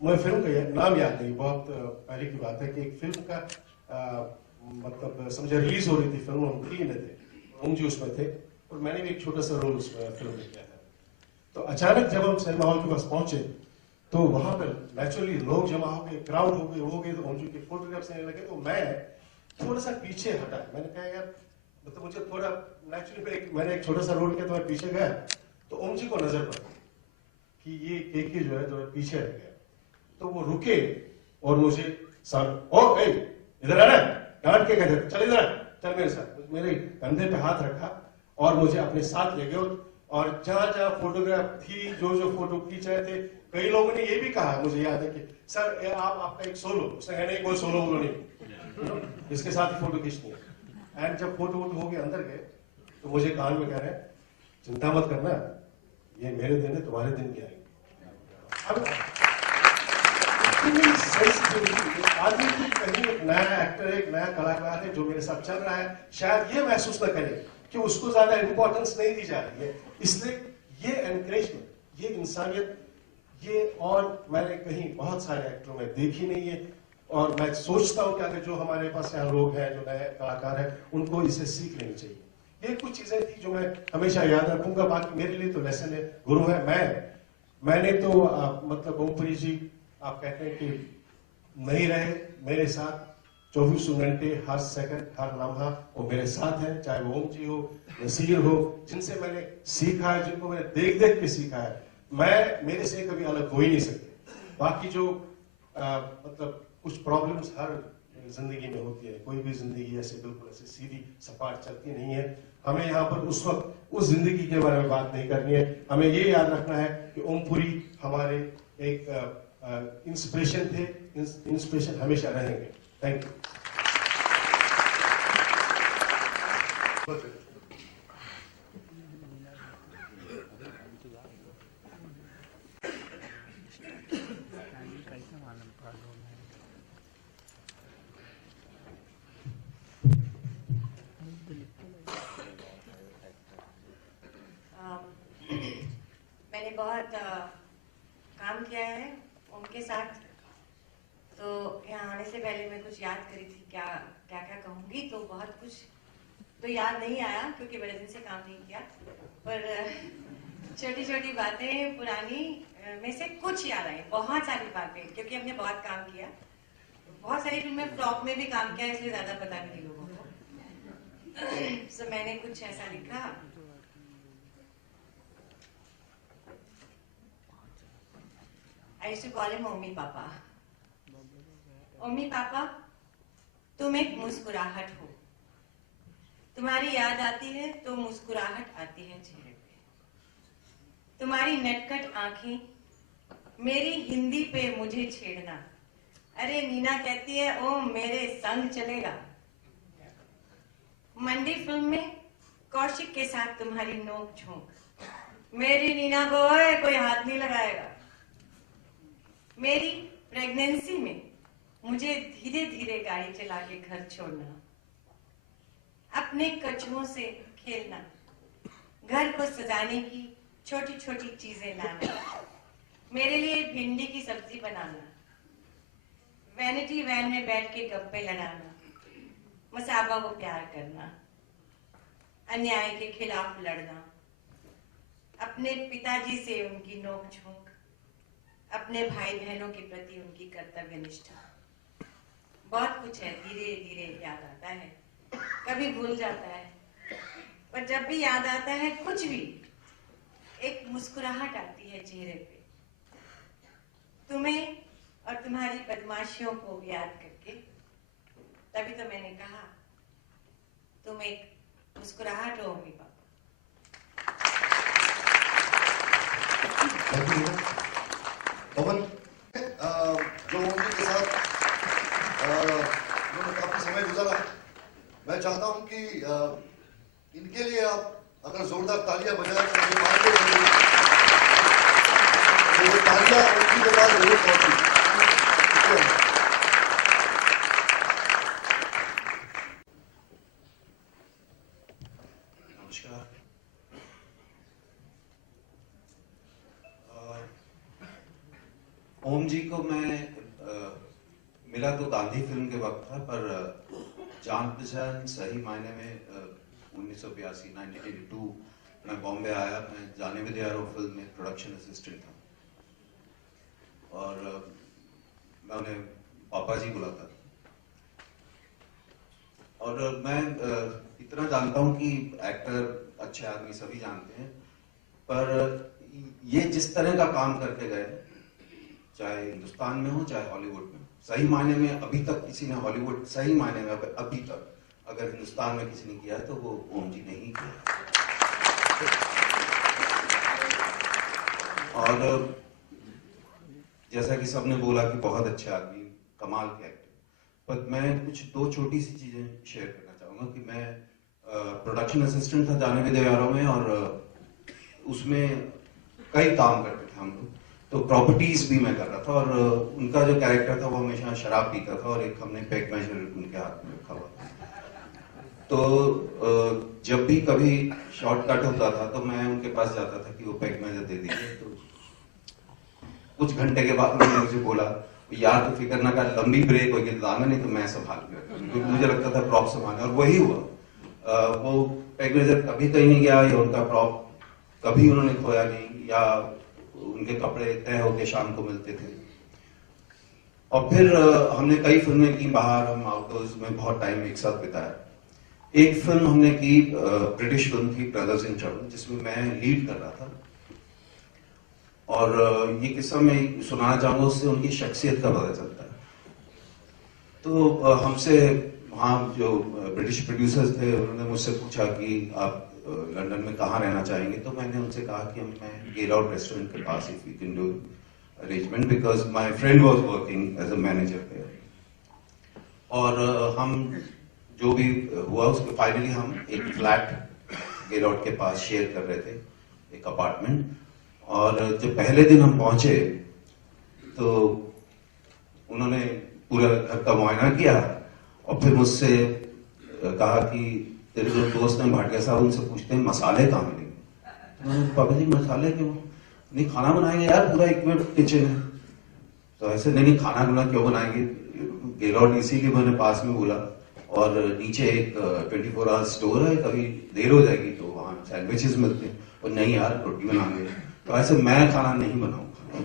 मैं फिल्म का नाम याद नहीं, बहुत पहले की बात है कि एक फिल्म का मतलब समझे रिलीज हो रही थी फिल्म, हम दिल्ली में थे, ओम जी उसमें थे, और मैंने भी एक छोटा सा रोल उसमें फिल्म में किया था। तो अचानक जब हम सिनेमा हॉल के पास पहुंचे तो वहां पर नेचुरली लोग जमा हो गए, क्राउड हो गए, तो ओम जी के फोटोग्राफ्स लेने लगे। तो मैं थोड़ा सा पीछे हटा, मैंने कहा यार मतलब मुझे थोड़ा नेचुरली मैंने एक छोटा सा रोल किया, तो मैं पीछे गया तो ओम जी को नजर पड़ा कि ये केके जो है तो पीछे रह गया। तो वो रुके और मुझे इधर आना, डांट के कहते चल इधर, चल मेरे साथ, मेरे कंधे पे हाथ रखा और मुझे अपने साथ ले गए। और जहां फोटोग्राफ थी, जो फोटो खींच रहे थे, कई लोगों ने ये भी कहा, मुझे याद है कि सर आपका एक सोलो, उसने कहा नहीं कोई सोलो नहीं, इसके साथ ही फोटो खींचनी है। एंड जब फोटो हो गए, अंदर गए, तो मुझे कान में कह रहे हैं चिंता मत करना, ये मेरे दिन है, तुम्हारे दिन भी आएंगे। आदमी कहीं एक नया एक्टर, एक नया कलाकार है जो मेरे साथ चल रहा है, शायद ये महसूस न करे कि उसको ज्यादा इंपॉर्टेंस नहीं दी जा रही है। इसलिए ये एनकरेजमेंट, ये इंसानियत, ये और मैंने कहीं बहुत सारे एक्टरों में देखी नहीं है। और मैं सोचता हूँ कि अगर जो हमारे पास यहाँ लोग हैं, जो नए कलाकार हैं, उनको इसे सीख लेनी चाहिए। ये कुछ चीजें थी जो मैं हमेशा याद रखूंगा। बाकी मेरे लिए तो लेसन है, गुरु है। मैंने तो मतलब ओमपुरी जी, आप कहते हैं कि नहीं रहे मेरे साथ 24 घंटे, हर सेकंड, हर लम्हा वो मेरे साथ है। चाहे वो ओम जी हो, नसीर हो, जिनसे मैंने सीखा है, जिनको मैंने देख के सीखा है, मेरे से कभी अलग हो ही नहीं सकते। बाकी जो मतलब कुछ प्रॉब्लम्स हर जिंदगी में होती है, कोई भी जिंदगी ऐसे बिल्कुल ऐसे सीधी सपाट चलती नहीं है। हमें यहाँ पर उस वक्त उस जिंदगी के बारे में बात नहीं करनी है। हमें ये याद रखना है कि ओमपुरी हमारे एक इंस्पिरेशन थे, इंस्पिरेशन हमेशा रहेंगे। Thank you. मैंने बहुत काम किया है उनके साथ, तो यहाँ आने से पहले मैं कुछ याद करी थी क्या कहूँगी, तो बहुत कुछ तो याद नहीं आया क्योंकि बड़े दिन से काम नहीं किया, पर छोटी छोटी बातें पुरानी में से कुछ याद आई। बहुत सारी बातें, क्योंकि हमने बहुत काम किया, बहुत सारी फिल्में फ्लॉप में भी काम किया, इसलिए ज्यादा पता नहीं लोगों को। तो मैंने कुछ ऐसा लिखा, I used to call him Ommi Papa. Ommi Papa, तुम एक मुस्कुराहट हो, तुम्हारी याद आती है तो मुस्कुराहट आती है चेहरे पे। तुम्हारी नटखट आंखें मेरी हिंदी पे मुझे छेड़ना, अरे मीना कहती है ओ मेरे संग चलेगा। मंडी फिल्म में कौशिक के साथ तुम्हारी नोक झोंक, मेरी नीना को कोई हाथ नहीं लगाएगा। मेरी प्रेगनेंसी में मुझे धीरे धीरे गाड़ी चला के घर छोड़ना, अपने कछुओं से खेलना, घर को सजाने की छोटी छोटी चीजें लाना, मेरे लिए भिंडी की सब्जी बनाना, वैनिटी वैन में बैठ के गप्पे लड़ाना, मसाबा को प्यार करना, अन्याय के खिलाफ लड़ना, अपने पिताजी से उनकी नोक झोंक, अपने भाई बहनों के प्रति उनकी कर्तव्य निष्ठा। बहुत कुछ है, धीरे धीरे याद आता है, कभी भूल जाता है, पर जब भी याद आता है कुछ भी, एक मुस्कुराहट आती है चेहरे पे। तुम्हें और तुम्हारी बदमाशियों को याद करके, तभी तो मैंने कहा तुम एक मुस्कुराहट हो मम्मी पापा। पवन जो उनके साथ उन्होंने काफी समय गुजारा, मैं चाहता हूं कि इनके लिए आप अगर जोरदार तालियां बजाएं तो ये तालियां उनकी जगह जरूर पहुंची। नमस्कार। ओम जी को मैं मिला तो गांधी फिल्म के वक्त था, पर जान पहचान सही मायने में 1982 1982 मैं बॉम्बे आया। मैं जाने में दे फिल्म में प्रोडक्शन असिस्टेंट था और मैं उन्हें पापा जी बुलाता और मैं इतना जानता हूं कि एक्टर अच्छे आदमी सभी जानते हैं, पर ये जिस तरह का काम करके गए, चाहे हिंदुस्तान में हो चाहे हॉलीवुड में, सही मायने में अभी तक किसी ने हॉलीवुड सही मायने में अभी तक अगर हिंदुस्तान में किसी ने किया है तो वो ओम जी ने ही किया। और जैसा कि सबने बोला कि बहुत अच्छे आदमी, कमाल के एक्टर, पर मैं कुछ दो छोटी सी चीजें शेयर करना चाहूंगा कि मैं प्रोडक्शन असिस्टेंट था जाने विद्यालयों में और उसमें कई काम करते थे हम लोग, तो प्रॉपर्टीज भी मैं कर रहा था और उनका जो कैरेक्टर था वो हमेशा शराब पीता था और एक हमने पेग मेजर उनके हाथ में रखा हुआ था। तो जब भी कभी शॉर्टकट होता था तो मैं उनके पास जाता था कि वो पेग मेजर दे दीजिए। तो कुछ घंटे के बाद उन्होंने मुझे बोला, यार तो फिक्र ना कर, लंबी ब्रेक होगी तो आना, नहीं तो मैं संभाल लूंगा, क्योंकि मुझे लगता था प्रॉप संभालने, और वही हुआ। वो पेग मेजर कभी कहीं नहीं गया या उनका प्रॉप कभी उन्होंने खोया नहीं, या उनके कपड़े तय होके शाम को मिलते थे। और फिर हमने कई फिल्में की बाहर, हम आउटडोर्स में बहुत टाइम एक साथ बिताया। एक फिल्म हमने की, ब्रिटिश फिल्म थी ब्रदर्स इन ट्रबल, जिसमें मैं लीड कर रहा था। और ये किस्सा मैं सुनाना चाहूंगा, उससे उनकी शख्सियत का पता चलता है। तो हमसे वहाँ जो ब्रिटिश प्रोड्यूसर्स थे उन्होंने मुझसे पूछा कि आप लंदन में कहाँ रहना चाहेंगे, तो मैंने उनसे कहा कि मैं गेल आउट रेस्टोरेंट के पास, if you can do arrangement, because my friend was working as a manager there. और हम जो भी हुआ उसके फाइनली हम एक फ्लैट गेल आउट के पास शेयर कर रहे थे, एक अपार्टमेंट। और जब पहले दिन हम पहुंचे तो उन्होंने पूरा घर का मुआयना किया और फिर मुझसे कहा कि तेरे जो दोस्त हैं भाटिया साहब, उनसे पूछते हैं मसाले कहाँ मिलेंगे। पापा जी मसाले क्यों? नहीं खाना बनाएंगे यार, पूरा इक्विप्ड किचन है। तो ऐसे नहीं खाना गुना क्यों बनाएंगे, गेल आउट इसीलिए मैंने पास में बोला। और नीचे एक 24 आवर स्टोर है, कभी देर हो जाएगी तो वहाँ सैंडविचेस मिलते हैं। और नहीं यार रोटी बनाएंगे। तो ऐसे मैं खाना नहीं बनाऊंगा,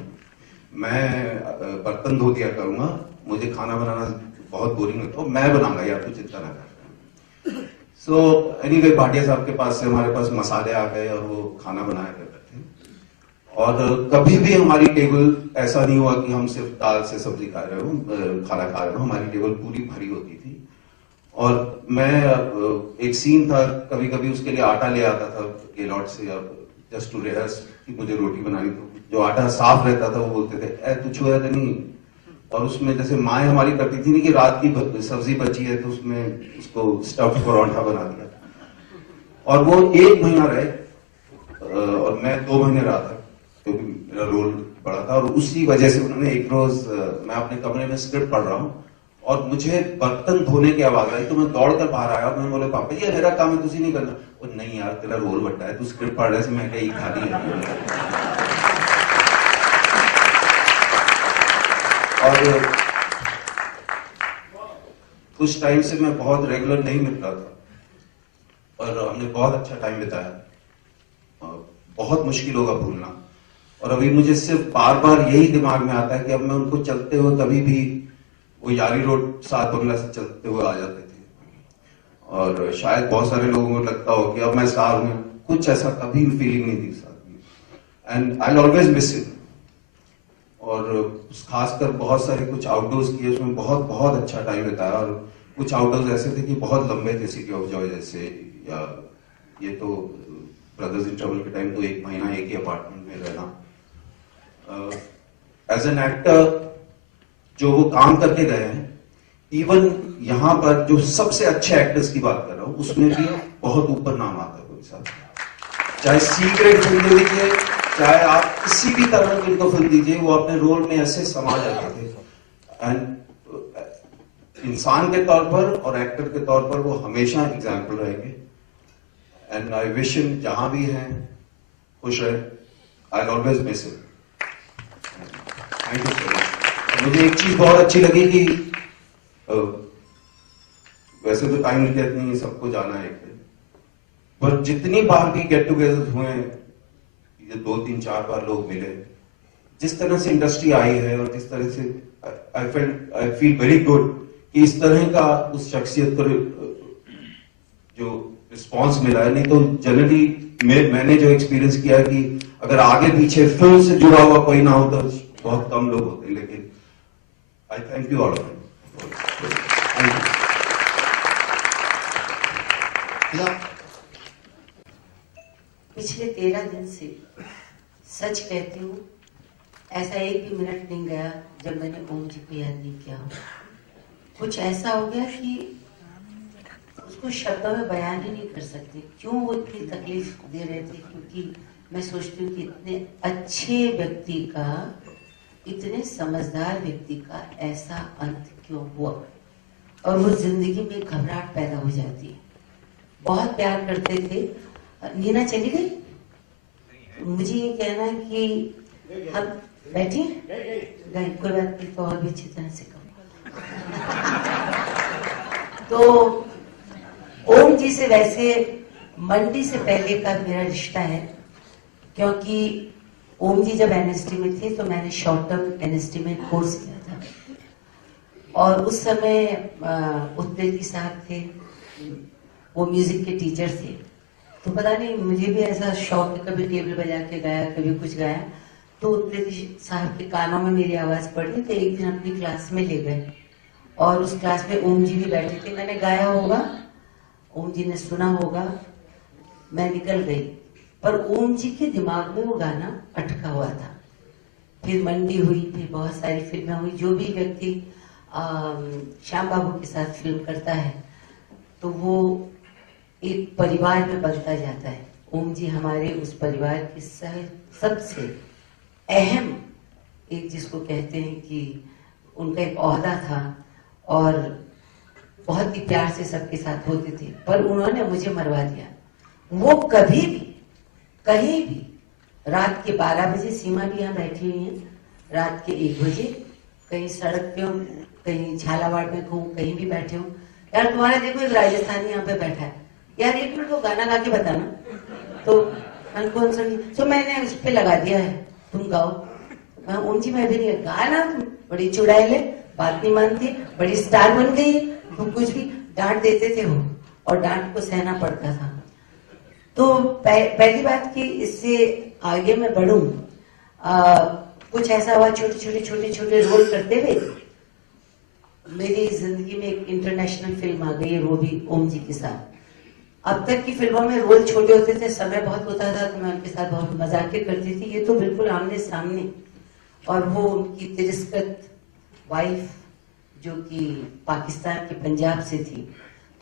मैं बर्तन धो दिया करूंगा, मुझे खाना बनाना बहुत बोरिंग होता है, मैं बनाऊंगा यार, तू चिंता ना कर। सो एनीवे भाटिया साहब के पास से हमारे पास मसाले आ गए और वो खाना बनाया करते थे। और कभी भी हमारी टेबल ऐसा नहीं हुआ कि हम सिर्फ दाल से सब्जी खा रहे हो, खाना खा रहे हो, हमारी टेबल पूरी भरी होती थी। और मैं एक सीन था, कभी कभी उसके लिए आटा ले आता था गेल आउट से, जस्ट टू रिहर्स कि मुझे रोटी बनानी। तो जो आटा साफ रहता था वो बोलते थे ए तू छुआ तो नहीं। और उसमें जैसे माएँ हमारी करती थी नहीं कि रात की सब्जी बची है तो उसमें उसको स्टफ्ड पराठा बना दिया। और वो 1 महीना रहे और मैं 2 महीने रहा था क्योंकि मेरा रोल बड़ा था। और उसी वजह से उन्होंने एक रोज मैं अपने कमरे में स्क्रिप्ट पढ़ रहा हूँ और मुझे बर्तन धोने की आवाज आई, तो मैं दौड़कर बाहर आया और मैं बोले पापा ये मेरा काम है, तुझे नहीं करना। वो नहीं यार तेरा रोल बट्टा है, तू स्क्रिप्ट पढ़ रहे से मैं कहीं खाली है। और कुछ टाइम से मैं बहुत रेगुलर नहीं मिल रहा था और हमने बहुत अच्छा टाइम बिताया। बहुत मुश्किल होगा भूलना। और अभी मुझे सिर्फ बार बार यही दिमाग में आता है कि अब मैं उनको चलते हुए कभी भी वो यारी रोड 7 बंगला से चलते हुए आ जाते थे। और शायद बहुत सारे लोगों को लगता हो कि अब मैं स्टार हूं, कुछ ऐसा कभी भी फीलिंग नहीं थी साथ। And I always miss it. और खासकर बहुत सारे कुछ आउटडोर्स किए, उसमें बहुत बहुत अच्छा टाइम बिताया। और कुछ आउटडोर्स ऐसे थे कि बहुत लंबे थे, सिटी ऑफ जॉय जैसे, या ये तो ब्रदर्स इन ट्रबल के टाइम तो 1 महीना एक ही अपार्टमेंट में रहना। एज एन एक्टर जो वो काम करके गए हैं, इवन यहाँ पर जो सबसे अच्छे एक्टर्स की बात कर रहा हूँ उसमें भी बहुत ऊपर नाम आता है कोई साहब। चाहे सीक्रेट फिल्म दे दीजिए, चाहे आप किसी भी तरह की इनको फिल्म दीजिए, वो अपने रोल में ऐसे समा जाते थे। एंड इंसान के तौर पर और एक्टर के तौर पर वो हमेशा एग्जाम्पल रहेंगे। एंड आई विश हिम जहां भी हैं खुश रहे। I always miss him. Thank you so much. मुझे एक चीज बहुत अच्छी लगी कि वैसे तो टाइम डेथ नहीं है, सबको जाना है, पर जितनी बार भी गेट टुगेदर हुए, ये 2, 3, 4 बार लोग मिले, जिस तरह से इंडस्ट्री आई है और जिस तरह से आई फील वेरी गुड कि इस तरह का उस शख्सियत पर जो रिस्पॉन्स मिला है। नहीं तो जनरली मैंने जो एक्सपीरियंस किया है कि अगर आगे पीछे फिल्म से जुड़ा हुआ कोई ना हो तो बहुत कम लोग होते हैं। लेकिन आई थैंक यू ऑल। पिछले 13 दिन से सच कहती हूँ, ऐसा एक भी मिनट नहीं गया जब मैंने ओम जी को याद नहीं किया हो। कुछ ऐसा हो गया कि उसको शब्दों में बयान ही नहीं कर सकती क्यों वो इतनी तकलीफ दे रहे थे। क्योंकि मैं सोचती हूँ कि इतने अच्छे व्यक्ति का, इतने समझदार व्यक्ति का ऐसा अंत क्यों हुआ, और वो जिंदगी में घबराहट पैदा हो जाती है। बहुत प्यार करते थे। नीना चली गई। मुझे ये कहना है कि हम बैठिए, गए कोई बात नहीं, तो और भी अच्छी तरह से कहूँ। तो ओम जी से वैसे मंडी से पहले का मेरा रिश्ता है, क्योंकि ओम जी जब एनएसटी में थे तो मैंने शॉर्ट टर्म एनएसटी में कोर्स किया था, और उस समय उत्पल साहब थे, वो म्यूजिक के टीचर थे। तो पता नहीं मुझे भी ऐसा शौक है, कभी टेबल बजा के गाया, कभी कुछ गाया। तो उत्पल साहब के कानों में मेरी आवाज पड़ी, तो एक दिन अपनी क्लास में ले गए और उस क्लास में ओम जी भी बैठे थे। मैंने गाया होगा, ओम जी ने सुना होगा, मैं निकल गई, पर ओम जी के दिमाग में वो गाना अटका हुआ था। फिर मंडी हुई, फिर बहुत सारी फिल्में हुई। जो भी व्यक्ति श्याम बाबू के साथ फिल्म करता है तो वो एक परिवार में बनता जाता है। ओम जी हमारे उस परिवार के सबसे अहम, एक जिसको कहते हैं कि उनका एक ओहदा था, और बहुत ही प्यार से सबके साथ होते थे। पर उन्होंने मुझे मरवा दिया। वो कभी भी कहीं भी रात के 12 बजे, सीमा भी यहाँ बैठी हुई है, रात के 1 बजे कहीं सड़क पे हो, कहीं झालावाड़ में कहूँ, कहीं भी बैठे हो, यार तुम्हारा देखो एक राजस्थानी यहाँ पे बैठा है, यार 1 मिनट वो गाना गा के बताना। तो कौन सा नहीं, तो मैंने उस पे लगा दिया है, तुम गाओ। मैं ओम जी मैं भी नहीं गाना, तुम बड़ी चुड़ैल है, बात नहीं मानती, बड़ी स्टार बन गई, तुम कुछ भी डांट देते थे वो, और डांट को सहना पड़ता था। तो पहली बात कि इससे आगे मैं बढ़ूं, कुछ ऐसा हुआ, छोटे छोटे रोल करते हुए मेरी जिंदगी में एक इंटरनेशनल फिल्म आ गई है, वो भी ओम जी के साथ। अब तक की फिल्मों में रोल छोटे होते थे, समय बहुत होता था, तो मैं उनके साथ बहुत मजाक करती थी। ये तो बिल्कुल आमने सामने, और वो उनकी तिरस्कृत वाइफ जो कि पाकिस्तान के पंजाब से थी,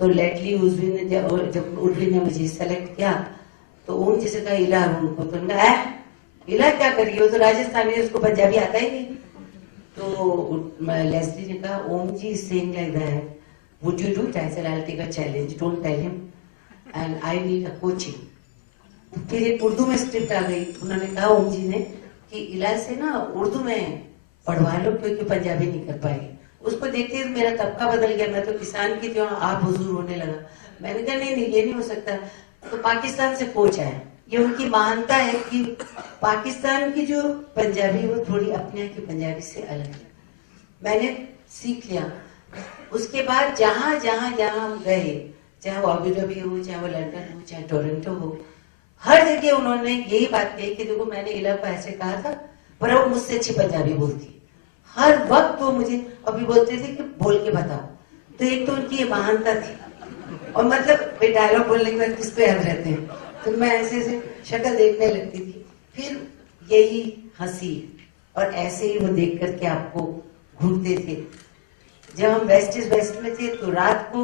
तो लेटली उर्वी ने जब उर्वी ने मुझे सेलेक्ट किया तो ओम जी से कहा इला उनको, तो उनका इला क्या करिए, वो तो राजस्थानी है, उसको पंजाबी आता ही नहीं। तो लेस्ली ने कहा Om ji is saying like that, would you do it? I said I will take a challenge, don't tell him and I need a coaching. फिर एक उर्दू में स्क्रिप्ट आ गई, उन्होंने कहा ओम जी ने कि इला से ना उर्दू में पढ़वा लो क्योंकि पंजाबी नहीं कर पाएगी। उसको देखते ही मेरा तबका बदल गया, मैं तो किसान की थी और आप हुजूर होने लगा। मैंने कहा नहीं ये नहीं हो सकता। तो पाकिस्तान से कोच आया, ये उनकी महानता है कि पाकिस्तान की जो पंजाबी वो थोड़ी अपने की पंजाबी से अलग है। मैंने सीख लिया। उसके बाद जहां जहां जहां हम गए, चाहे वो अबू धाबी हो, चाहे वो लंदन हो, चाहे टोरंटो हो, हर जगह उन्होंने यही बात कही कि देखो मैंने इला को ऐसे कहा था पर वो मुझसे अच्छी पंजाबी बोलती। हर वक्त वो मुझे अभी बोलते थे कि बोल के बताओ। तो एक तो उनकी ये महानता थी, और मतलब डायलॉग बोलने के बाद किसको याद रहते हैं, तो मैं ऐसे ऐसे शक्ल देखने लगती थी। फिर यही हंसी और ऐसे ही वो देख करके आपको घूरते थे। जब हम वेस्ट इज वेस्ट में थे तो रात को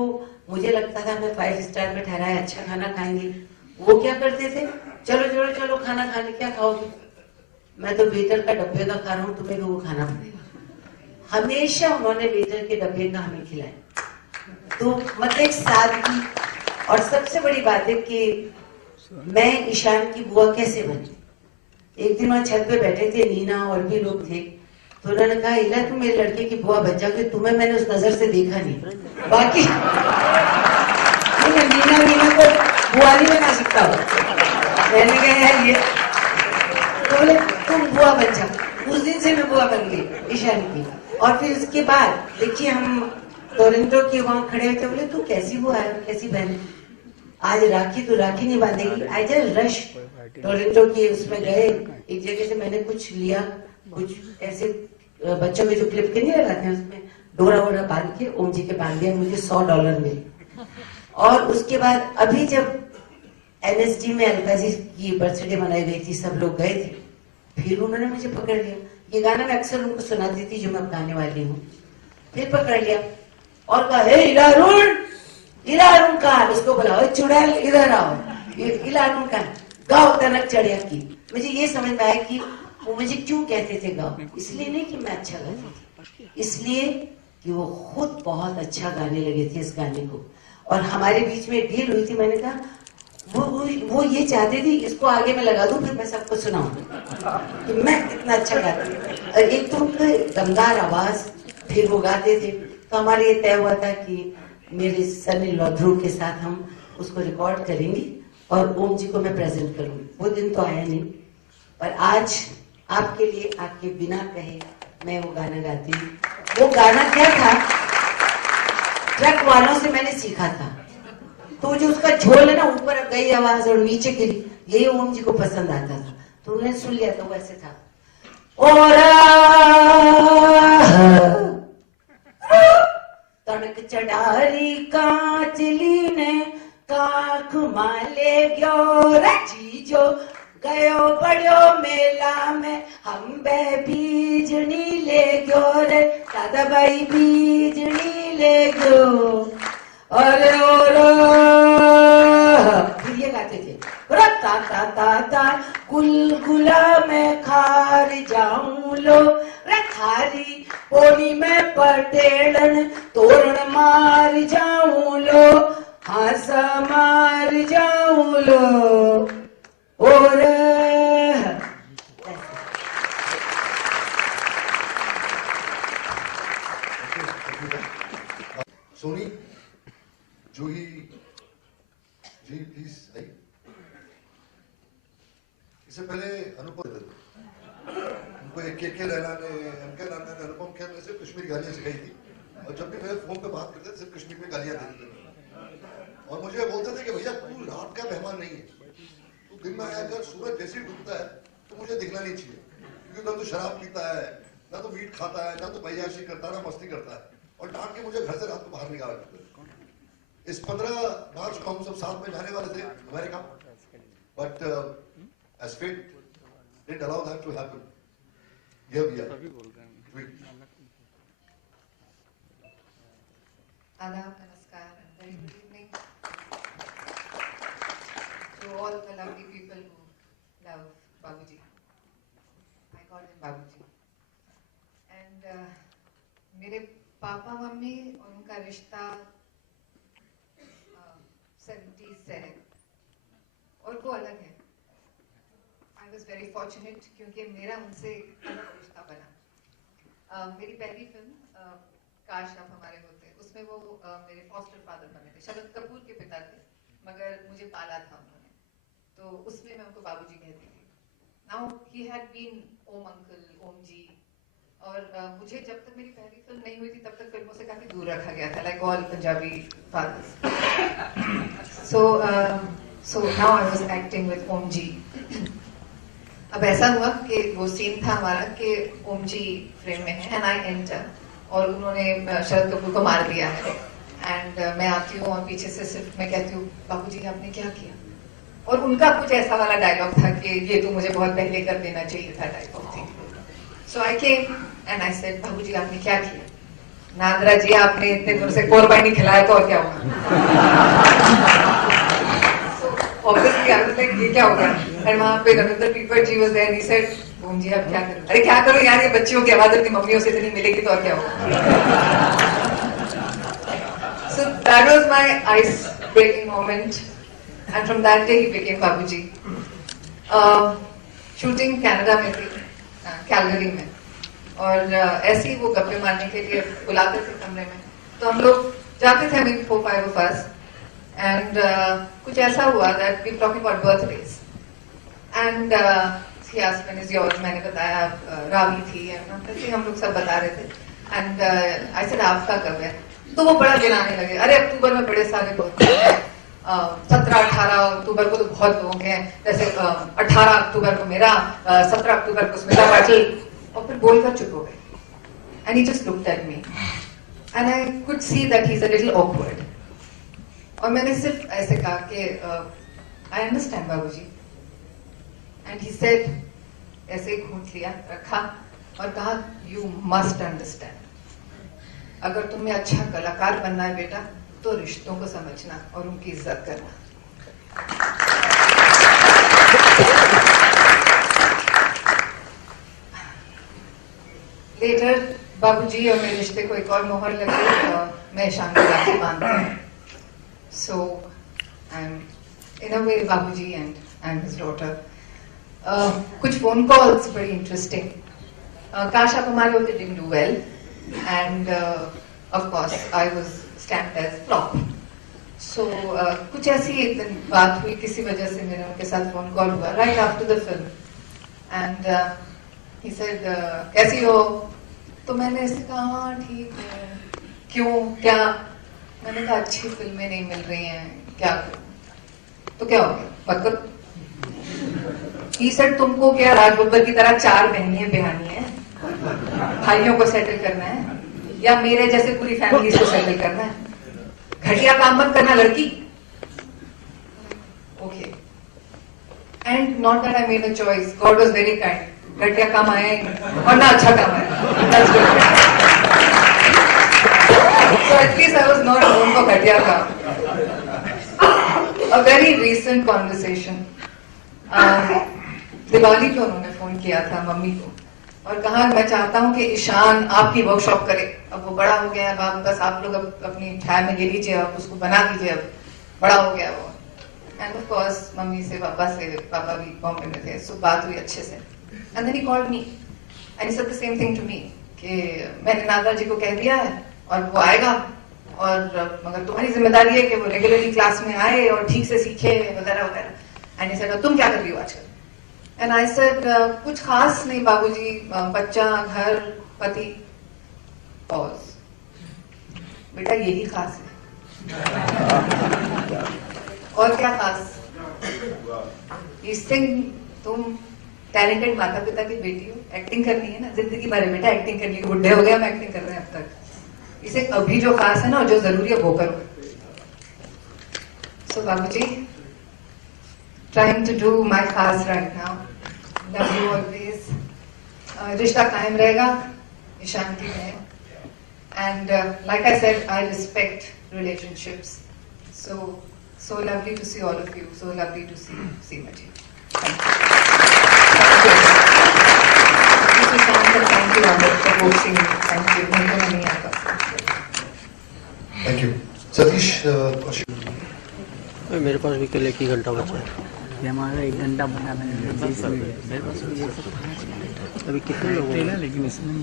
मुझे लगता था मैं 5 स्टार में ठहरा है, अच्छा खाना खाएंगे। वो क्या करते थे, चलो चलो चलो खाना खाने, क्या खाओगे? मैं तो वेटर का डब्बे का खा रहा हूँ, तुम्हें वो खाना पड़ेगा। हमेशा उन्होंने वेटर के डब्बे का हमें खिलाया। तो मतलब एक सादगी। और सबसे बड़ी बात है कि मैं ईशान की बुआ कैसे बनी। एक दिन वहां छत पे बैठे थे, नीना और भी लोग थे, तो उन्होंने कहा इला तुम मेरे लड़के की बुआ बन जाओगे, तुम्हें मैंने उस नजर से देखा नहीं। बाकी नीना को बुआ नहीं बना सकता हो। मैंने कहा यार ये, तो बोले तुम बुआ बन जाओ। उस दिन से मैं बुआ बन गई ईशान की। और फिर उसके बाद देखिए हम टोरंटो के वहां खड़े हुए थे, बोले तू कैसी बुआ है, कैसी बहन है, आज राखी तो राखी नहीं बांधेगी। आई जस्ट रश टोरंटो की उसमें गए, एक जगह से मैंने कुछ लिया, कुछ ऐसे बच्चों में जो क्लिप के नहीं लगाते हैं उसमें डोरा वोरा बांध के ओम जी के बांध दिया, मुझे $100 मिले। और उसके बाद अभी जब NSD में अलकाजी की बर्थडे मनाई गई थी, सब लोग गए थे, फिर उन्होंने मुझे पकड़ लिया। ये गाना मैं अक्सर उनको सुनाती थी जो मैं गाने वाली हूँ। फिर पकड़ लिया और कहा हे इलारून का, उसको बोला चुड़ैल इधर आओ, इलारून का गाओ तनक चढ़िया की। मुझे ये समझ में आया कि वो मुझे क्यों कहते थे गाओ। इसलिए नहीं कि मैं अच्छा गाती थी, इसलिए कि वो खुद बहुत अच्छा गाने लगे थे इस गाने को। और हमारे बीच में डील हुई थी, मैंने कहा वो ये चाहते थे इसको आगे में लगा दूं, फिर मैं सबको सुनाऊं कि मैं कितना अच्छा गाती हूँ। और एक तो उनका दमदार आवाज, फिर वो गाते थे। तो हमारे ये तय हुआ था कि मेरे सन ध्रुव के साथ हम उसको रिकॉर्ड करेंगे और ओम जी को मैं प्रेजेंट करूंगी। वो दिन तो आया नहीं, पर आज आपके लिए आपके बिना कहे मैं वो गाना गाती हूँ। वो गाना क्या था, ट्रक वालों से मैंने सीखा था। तो जो उसका झोल है ना, ऊपर गई आवाज और नीचे गिरी, यही ओम जी को पसंद आता था। तो उन्होंने सुन लिया, तो वो ऐसे था तनक चढ़ारी कांचली ने काख माले गयो रची जो गयो बड़ो मेला में हम बे बीजनी ले गयो रे दादा भाई बीजनी ले गयो। अरे फिर ये गाते थे रता ता ता ता गुलगुला में खार जाऊं लो रे खारी पोनी में पटेड़न तोरण मार जाऊं लो हंस मार जाऊं लो। और सोनी जूही जी प्लीज आइए। इससे पहले अनुपम उनको के रैना ने एम.के. राणा ने अनुपम खेर ने सिर्फ कश्मीरी गालियां सिखाई थी, और जब भी मेरे फोन पे बात करते थे सिर्फ कश्मीर में गालियां देते थे और मुझे बोलते थे कि भैया तू रात का मेहमान नहीं है, तू दिन में आया कर, सूरज जैसे ही डूबता है तो मुझे दिखना नहीं चाहिए, क्योंकि ना तो शराब पीता है, ना तो मीट खाता है, ना तो बयाशी करता है, ना मस्ती करता है, और डांट के मुझे घर से रात को बाहर निकाला करते थे। इस 15 मार्च को हम सब साथ में जाने वाले थे America, but as fate didn't allow that to happen. Here we are. आदाब, नमस्कार, very good evening. all the lovely people who love Babuji. I call him Babuji. And मेरे पापा मम्मी और उनका रिश्ता 70s से है और वो अलग है. I was very fortunate क्योंकि मेरा उनसे एक अलग रिश्ता बना. मेरी पहली फिल्म काश आप हमारे होते, उसमें वो मेरे फॉस्टर फादर बने थे. शरद कपूर के पिता थे, मगर मुझे पाला था उन्होंने, तो उसमें मैं उनको बाबूजी कहती थी. Now he had been Om uncle, Om ji, और मुझे जब तक मेरी पहली फिल्म नहीं हुई थी तब तक फिल्मों से काफी दूर रखा गया था, like all Punjabi fathers. So now I was acting with Om ji. अब ऐसा हुआ कि वो सीन था हमारा कि ओम जी फ्रेम में है एंड आई एंटर, और उन्होंने शरद कपूर को मार दिया है. एंड मैं आती हूँ और पीछे से सिर्फ मैं कहती हूँ बाबूजी आपने क्या किया, और उनका कुछ ऐसा वाला डायलॉग था कि ये तो मुझे बहुत पहले कर देना चाहिए था type of thing. So I came and I said बाबूजी आपने क्या किया. नादरा जी आपने इतने दिनों से कोरबाई नहीं खिलाया तो और क्या होगा. Obviously, I was like, ये क्या होगा? और वहाँ पे रविंद्र पीपर जी was there and he said, ओम जी आप क्या करो? अरे क्या करो यार, ये बच्चियों की आवाज अपनी मम्मियों से इतनी मिलेगी तो और क्या होगा? So that was my ice-breaking moment, and from that day he became Babuji. Shooting Canada में थी, कैलगरी में, और ऐसे ही वो गप्पे मारने के लिए बुलाते थे कमरे में, तो हम लोग जाते थे, I mean 4-5 of us. And कुछ ऐसा हुआ that we were talking about birthdays, and he asked when is yours, मैंने बताया रावी थी, ऐसे हम लोग सब बता रहे थे. And I said आपका कब है, तो वो बड़ा गिनाने लगे. अरे अक्टूबर में बड़े सारे बहुत 17-18 अक्टूबर को तो बहुत लोग हैं, जैसे 18 अक्टूबर को मेरा, 17 अक्टूबर को स्मिता पाटिल, और फिर बोलकर चुप हो गए. And he just looked at me and I could see that he's a little awkward. और मैंने सिर्फ ऐसे कहा कि आई अंडरस्टैंड बाबूजी. एंड ही सेड, ऐसे ही घूंट लिया, रखा और कहा यू मस्ट अंडरस्टैंड, अगर तुम्हें अच्छा कलाकार बनना है बेटा तो रिश्तों को समझना और उनकी इज्जत करना. लेटर बाबूजी और मेरे रिश्ते को एक और मोहर लगी. मैं शाम को राखी बांधती हूँ. So I'm in a way Babuji and I'm his daughter. कुछ phone calls very interesting. काश आप हमारे होते didn't do well, and of course I was stamped as flop. So कुछ ऐसी एक दिन बात हुई, किसी वजह से मेरा उनके साथ phone call हुआ right after the film, and he said कैसी हो, तो मैंने ऐसे कहा हाँ ठीक है. क्यों, क्या? मैंने कहा अच्छी फिल्में नहीं मिल रही हैं, क्या करूं? तो क्या हो गया, मत करो. He said तुमको क्या राज बब्बर की तरह 4 बहनियां बिहानी है, भाइयों को सेटल करना है, या मेरे जैसे पूरी फैमिली को सेटल करना है? घटिया काम मत करना लड़की. Okay. And not that I made a choice, God was very kind. घटिया काम आया और ना अच्छा काम आया. That's good. So at least I was not known for घटिया काम. A very recent conversation. Diwali पे उन्होंने फोन किया था मम्मी को और कहा मैं चाहता हूं कि ईशान आपकी वर्कशॉप करे. अब वो बड़ा हो गया, अब आप बस आप लोग अपनी ठाय में ले लीजिए, आप उसको बना दीजिए, अब बड़ा हो गया वो. एंड ऑफ कोर्स मम्मी से, पापा भी बॉम्बे में थे, सो बात हुई अच्छे से. And then he called me and he said the same thing to me कि मैंने नादरा जी को कह दिया है और वो आएगा, और मगर तुम्हारी जिम्मेदारी है कि वो रेगुलरली क्लास में आए और ठीक से सीखे वगैरह वगैरह. एंड ही सेड तुम क्या कर रही हो आजकल? एंड आई सेड कुछ खास नहीं बाबूजी, बच्चा, घर, पति. पॉज. बेटा यही खास है. और क्या खास? इस थिंग तुम टैलेंटेड माता पिता की बेटी हो, एक्टिंग करनी है ना, जिंदगी भर है बेटा एक्टिंग करनी है. बुढ़े हो गया हम एक्टिंग कर रहे हैं अब तक. इसे अभी जो खास है ना, जो जरूरी है वो करो. सो बाबूजी, trying to do my खास right now. Love you always. रिश्ता कायम रहेगा, शांति में. And like I said, I respect relationships. So So lovely to see all of you. So lovely to see Seema ji. Thank you, Sushant, and thank you, Amit, for hosting me. Thank you. Thank you. Satish, मेरे पास भी कल 1 ही घंटा बचा है। ये हमारा 1 घंटा बनाना है। मेरे पास भी ये सब अभी कितने लोग हैं? लेकिन इसमें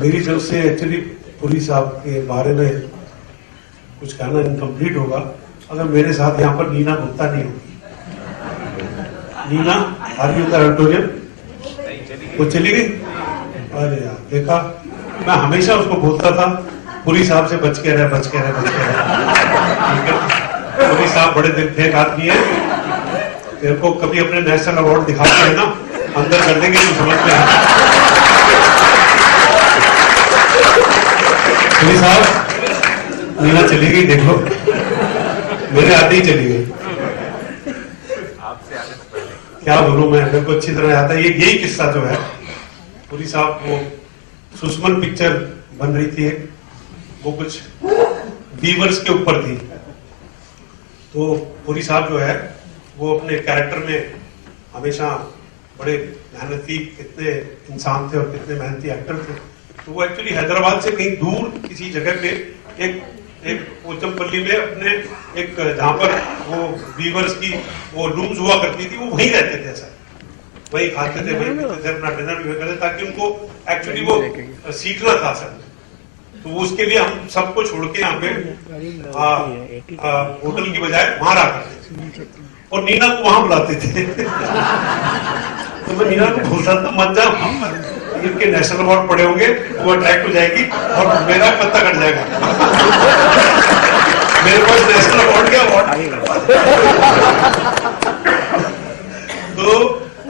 मेरी तरफ से एक्चुअली पुरी साहब के बारे में कुछ कहना इनकम्प्लीट होगा अगर मेरे साथ यहाँ पर नीना गुप्ता नहीं होगी। Neena are you the auditorium? वो चली गई? अरे यार देखा, मैं हमेशा उसको बोलता था पुरी साहब से बच के रहे, बच के रहे, बच के रहे। ठीक है, पुरी साहब बड़े दिल फेंक आदमी है। तेरे को कभी अपने नेशनल अवार्ड दिखाते हैं ना, अंदर कर देंगे तो समझ में आए। पुरी साहब, नीना चली गई, देखो मेरे आते ही चली गई। क्या बोलूं मैं, मेरे को अच्छी तरह याद है। यही किस्सा जो है, पुरी साहब वो सुषमन पिक्चर बन रही थी, वो कुछ वीवर्स के ऊपर थी। तो पुरी साहब जो है वो अपने कैरेक्टर में हमेशा बड़े मेहनती, कितने इंसान थे और कितने मेहनती एक्टर थे। तो वो एक्चुअली हैदराबाद से कहीं दूर किसी जगह पे एक पोचमपल्ली में अपने एक जहां पर वो वीवर्स की वो लूम्स हुआ करती थी, वो वहीं रहते थे। ऐसा वही खाते थे, वही पीते थे, अपना डिनर भी करते, ताकि उनको एक्चुअली वो सीखना था सर। तो उसके लिए हम सबको छोड़ के यहाँ पे होटल की बजाय वहां रहा करते थे और नीना को वहां बुलाते थे। तो मैं नीना को बोलता था मत जाओ, इनके नेशनल अवार्ड पड़े होंगे, वो अट्रैक्ट हो जाएगी और मेरा पत्ता कट जाएगा। मेरे पास नेशनल अवार्ड क्या अवार्ड। तो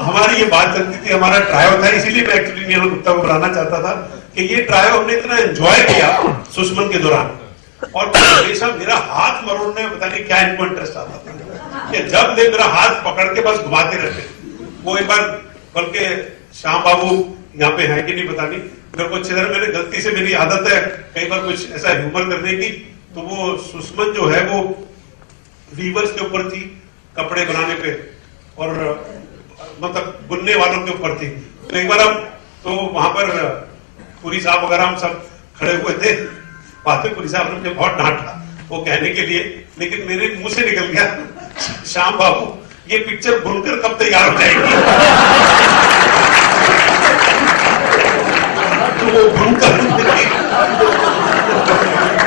हमारी ये बात चलती थी, हमारा ट्रायो था, इसीलिए मैं एक्चुअली नीना गुप्ता को बुलाना चाहता था कि ये ट्रायो हमने इतना एंजॉय किया सुषमन के दौरान। और हमेशा मेरा हाथ मरोड़ने में पता नहीं क्या इनको इंटरेस्ट आता था कि जब ले मेरा हाथ पकड़ के बस घुमाते रहते। वो एक बार बल्कि श्याम बाबू यहाँ पे है कि नहीं पता नहीं, मेरे को अच्छी तरह, मेरे गलती से मेरी आदत है कई बार कुछ ऐसा ह्यूमर करने की। तो वो सुषमन जो है वो वीवर्स के ऊपर थी, कपड़े बनाने पे और मतलब बुनने वालों के ऊपर थी। तो एक बार हम तो वहां पर पुरी साहब वगैरह हम सब खड़े हुए थे, बाद में पुरी साहब ने मुझे बहुत डांटा वो कहने के लिए, लेकिन मेरे मुंह से निकल गया, श्याम बाबू ये पिक्चर बुनकर कब तैयार हो जाएगी? तो वो बुनकर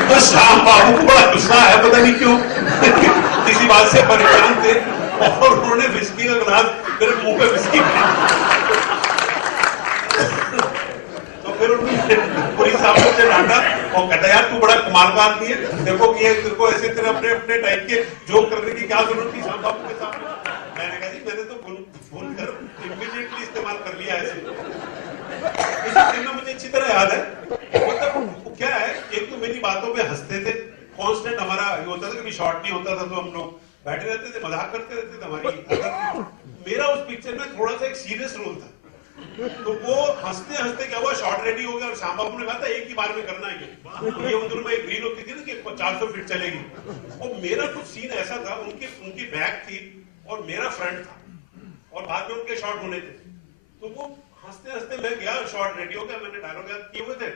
तो श्याम बाबू को बड़ा गुस्सा है, पता नहीं क्यों किसी बात से परेशान थे और उन्होंने विस्की का गिलास मेरे मुंह पे विस्की तो फिर पुरी साहब से डांटा और कहता यार तू बड़ा कमाल का आदमी है, देखो कि तेरे को ऐसे तेरे अपने अपने टाइप के जोक करने की क्या जरूरत थी श्याम बाबू के सामने। मैंने कहा जी मैंने तो भूलकर इमीडिएटली इस्तेमाल कर लिया ऐसे। इस दिन में मुझे अच्छी तरह याद है, मतलब क्या है, एक तो मेरी बातों पे हंसते थे, कांस्टेंट हमारा ये होता था, कभी शॉर्ट नहीं होता था तो हम लोग बैठे रहते थे, मजाक करते रहते थे हमारी। मेरा उस पिक्चर में थोड़ा सा एक सीरियस रोल था, तो वो हंसते हंसते क्या हुआ, शॉट रेडी हो गया और श्याम बाबू ने कहा था एक ही बार में करना है ये उधर में एक रील होती थी ना कि 400 फीट चलेगी। और मेरा कुछ सीन ऐसा था, उनकी बैक थी और मेरा फ्रंट था और बाद में उनके शॉट होने थे। तो वो हंसते हंसते मैं गया, शॉट रेडी हो गया, मैंने डायलॉग याद किए हुए थे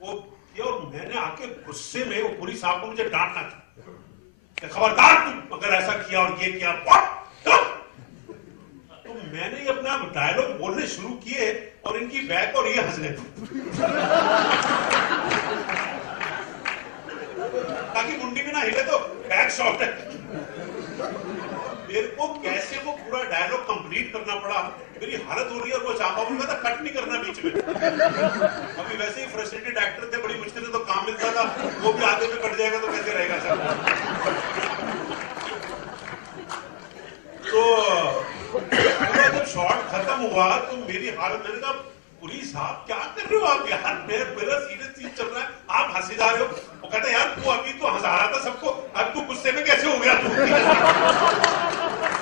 वो किया और मैंने आके गुस्से में वो पुरी साहब को मुझे डांटना था, खबरदार तुम अगर ऐसा किया और ये किया। तो मैंने अपना डायलॉग बोलने शुरू किए और इनकी बैक और ये हंस गए ताकि मुंडी भी ना हिले तो बैक शॉट है। मेरे को कैसे वो पूरा डायलॉग कंप्लीट करना पड़ा, मेरी हालत हो रही है और वो चापा बोल था कट नहीं करना बीच में। अभी वैसे ही फ्रस्ट्रेटेड एक्टर थे, बड़ी मुश्किल से तो काम मिलता था, वो भी आधे में कट जाएगा तो कैसे रहेगा सर। तो जब शॉट खत्म हुआ तो मेरी हालत, मैंने कहा पुरी साहब क्या कर रहे हो आप यार, मेरा सीरियस चीज चल रहा है आप हंसे जा रहे हो। वो कहता यार तू अभी तो हंसा रहा था सबको, अब तू गुस्से में कैसे हो गया तू?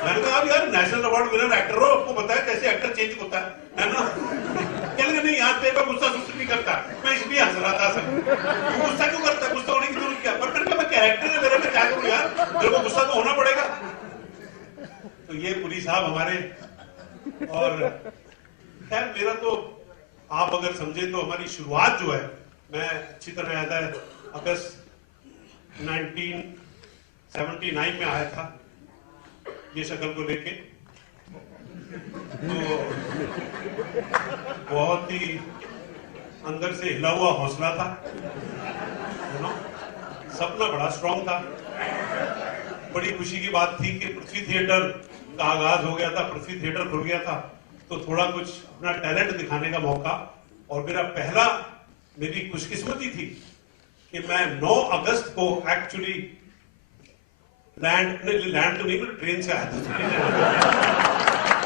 मैंने कहा अब यार नेशनल अवार्ड विनर एक्टर हो, आपको पता है कैसे एक्टर चेंज होता है ना। कहने नहीं यार तेरे पर गुस्सा सुस्त नहीं करता, मैं भी हंस रहा था सब। तू गुस्सा क्यों करता है? गुस्सा होने की जरूरत क्या? पर मैंने कहा मैं कैरेक्टर है मेरा, मैं क्या करूं यार, मेरे को गुस्सा तो होना पड़ेगा। तो ये पुलिस साहब हमारे, और खैर मेरा तो आप अगर समझे तो हमारी शुरुआत जो है, मैं अच्छी तरह याद है अगस्त 1979 में आया था ये शक्ल को लेके। तो बहुत ही अंदर से हिला हुआ हौसला था, सपना बड़ा स्ट्रांग था। बड़ी खुशी की बात थी कि पृथ्वी थिएटर का आगाज हो गया था, पृथ्वी थिएटर खुल गया था, तो थोड़ा कुछ अपना टैलेंट दिखाने का मौका। और मेरी खुशकिस्मती थी कि मैं 9 अगस्त को एक्चुअली लैंड तो नहीं, मैं ट्रेन से आया था।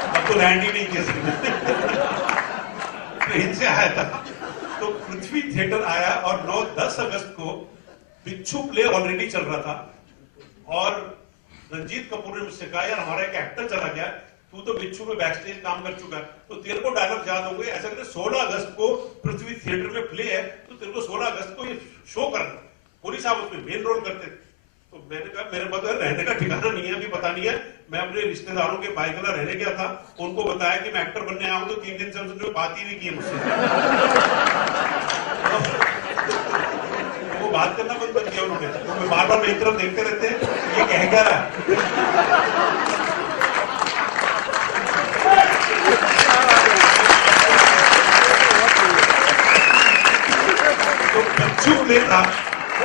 अब तो लैंड ही नहीं किया ट्रेन से आया था। तो पृथ्वी थिएटर आया और 9-10 अगस्त को बिच्छू प्ले ऑलरेडी चल रहा था, और रंजीत कपूर ने मुझसे कहा यार हमारा एक एक्टर चला गया, तू तो बिच्छू में बैक स्टेज काम कर चुका है, तो तेरे को डायलॉग याद होंगे, ऐसा करके 16 अगस्त को पृथ्वी थिएटर में प्ले है, तो तेरे को 16 अगस्त को ये शो करना। पुलिस साहब उसमें मेन रोल करते थे। तो मैंने कहा मेरे पास रहने का ठिकाना नहीं है, अभी पता नहीं है। मैं अपने रिश्तेदारों के बाइकला रहने गया था, उनको बताया कि मैं एक्टर बनने आया हूं, तो 3 दिन से उन्होंने बात ही नहीं की मुझसे। वो बात करना बंद कर दिया उन्होंने। तो मैं बार बार मेरी तरफ देखते रहते हैं ये कह क्या रहा है। तो बिच्छू प्ले था,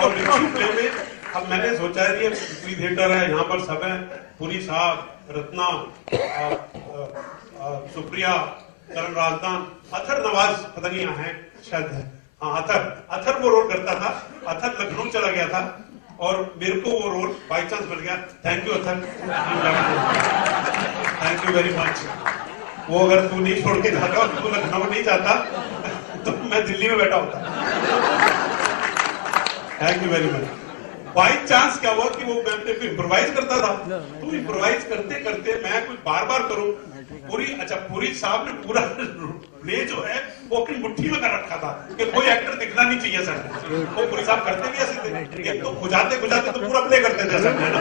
और बिच्छू प्ले में अब मैंने सोचा है ये पृथ्वी थिएटर है, यहाँ पर सब है, पुरी साहब, रत्ना, सुप्रिया, करण राजदान, अथर नवाज पता नहीं यहाँ है शायद है, हाँ अथर वो रोल करता था। अथर लखनऊ चला गया था और मेरे को वो रोल बाई चांस मिल गया। Thank you Athar, thank you very much. वो अगर तू नहीं छोड़ के जाता और तू लखनऊ नहीं जाता तो मैं दिल्ली में बैठा होता। Thank you very much. By chance क्या हुआ कि वो मैं इम्प्रोवाइज करता था, तो इम्प्रोवाइज करते करते मैं कुछ बार बार करूं, पुरी साहब ने पूरा प्ले जो है वो अपनी मुट्ठी में कर रखा था कि कोई एक्टर दिखना नहीं चाहिए सर। वो पुरी साहब करते भी ऐसे थे, एक तो खुजाते तो पूरा प्ले करते थे सर, है ना।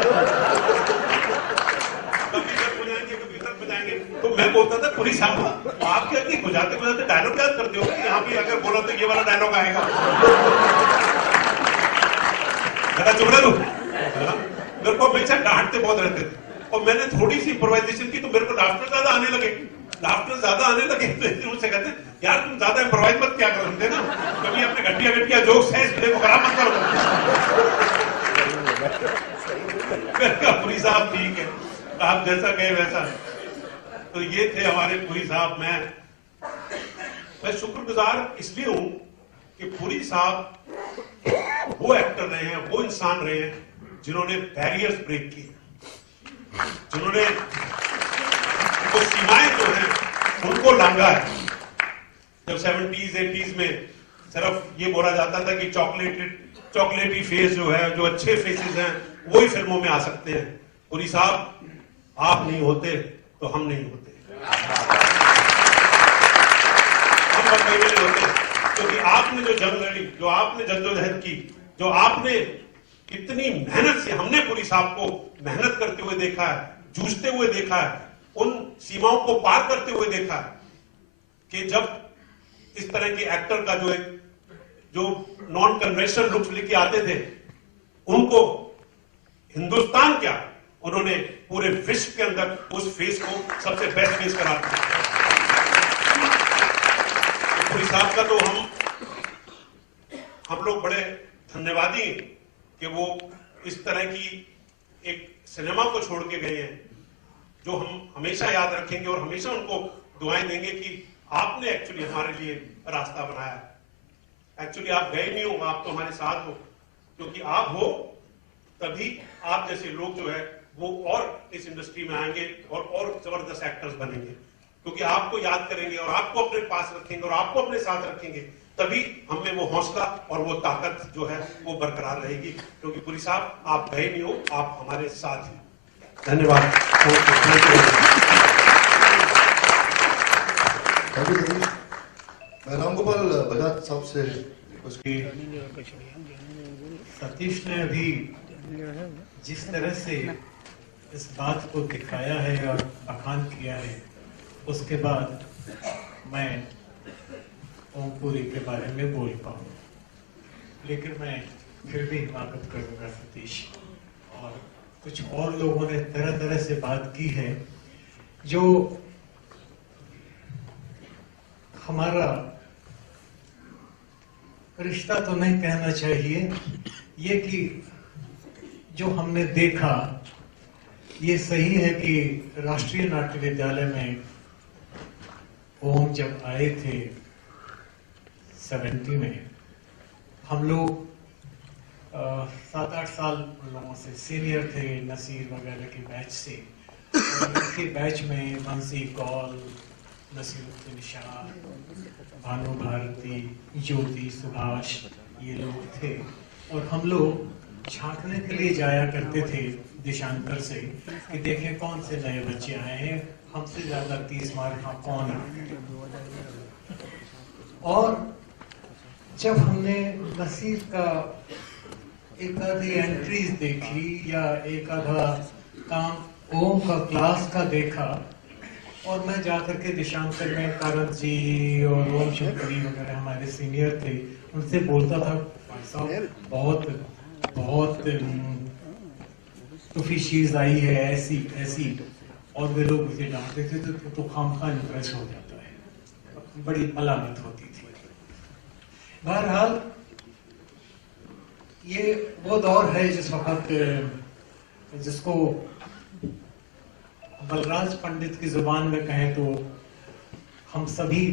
कभी इधर खुजाएंगे कभी इधर खुजाएंगे, तो मैं बोलता था पुरी साहब आप क्या नहीं खुजाते डायलॉग याद करते हो, यहाँ भी अगर बोला तो ये वाला डायलॉग आएगा, चुप रहे मेरे को हमेशा डांटते बहुत रहते थे। और मैंने थोड़ी सी इम्प्रोवाइजेशन की तो मेरे को लाफ्टर ज्यादा आने लगे, तो मुझसे कहते यार तुम ज्यादा इम्प्रोवाइज मत क्या करते ना, कभी अपने घटिया जोक्स है इसलिए को खराब मत करो। पुरी साहब ठीक है, आप जैसा कहे वैसा। तो ये थे हमारे पुरी साहब। मैं शुक्रगुजार इसलिए हूं कि पुरी साहब वो एक्टर रहे हैं, वो इंसान रहे हैं जिन्होंने बैरियर्स ब्रेक किए, जिन्होंने वो सीमाएं जो हैं उनको लांघा है। जब 70s 80s में सिर्फ ये बोला जाता था कि चॉकलेटी फेस जो है, जो अच्छे फेसेस हैं वही फिल्मों में आ सकते हैं। पुरी साहब आप नहीं होते तो हम नहीं होते, हम बम्बई में नहीं होते, क्योंकि आपने जो जंग लड़ी, जो आपने जद्दोजहद की, जो आपने इतनी मेहनत से, हमने पुरी साहब को मेहनत करते हुए देखा है, जूझते हुए देखा है, उन सीमाओं को पार करते हुए देखा है कि जब इस तरह के एक्टर का जो नॉन कन्वेंशनल लुक्स लेके आते थे, उनको हिंदुस्तान क्या उन्होंने पूरे विश्व के अंदर उस फेस को सबसे बेस्ट फेस करा दिया। पुरी साहब का तो हम लोग बड़े धन्यवादी हैं कि वो इस तरह की एक सिनेमा को छोड़ के गए हैं जो हम हमेशा याद रखेंगे और हमेशा उनको दुआएं देंगे कि आपने एक्चुअली हमारे लिए रास्ता बनाया। एक्चुअली आप गए नहीं हो, आप तो हमारे साथ हो, क्योंकि आप हो तभी आप जैसे लोग जो है वो और इस इंडस्ट्री में आएंगे और जबरदस्त एक्टर्स बनेंगे, क्योंकि आपको याद करेंगे और आपको अपने पास रखेंगे और आपको अपने साथ रखेंगे, तभी हमें वो हौसला और वो ताकत जो है वो बरकरार रहेगी। क्योंकि पुरी साहब आप गए नहीं हो, आप हमारे साथ हैं। धन्यवाद। मैं रामगोपाल बजाज साहब से उसकी सतीश ने अभी जिस तरह से इस बात को दिखाया है और बखान किया है, उसके बाद मैं ओमपुरी के बारे में बोल पाऊँ, लेकिन मैं फिर भी हिमाकत करूँगा सतीश। और कुछ और लोगों ने तरह तरह से बात की है जो हमारा रिश्ता तो नहीं कहना चाहिए, ये कि जो हमने देखा, ये सही है कि राष्ट्रीय नाट्य विद्यालय में ओम जब आए थे 70 में, हम लोग 7-8 साल उन लोगों से सीनियर थे, नसीर वगैरह के बैच से। और उनके बैच में बंसी कौल, नसीरुद्दीन शाह, भानु भारती, ज्योति, सुभाष, ये लोग थे। और हम लोग झांकने के लिए जाया करते थे देशांतर से कि देखें कौन से नए बच्चे आए हैं, हमसे ज्यादा 30 मार्क का कौन है। और जब हमने नसीर का एक आधी एंट्रीज देखी या एक आधा काम ओम का क्लास का देखा, और मैं जाकर के देशांतर में कारंत जी और ओम शंकरी वगैरह हमारे सीनियर थे, उनसे बोलता था, भाई साहब बहुत टूफी चीज आई है, ऐसी ऐसी। और वे लोग मुझे डांटते थे तो खामखा इम्प्रेस हो जाता है, बड़ी मलामत होती थी। बहरहाल ये वो दौर है जिस वक्त जिसको बलराज पंडित की जुबान में कहें तो हम सभी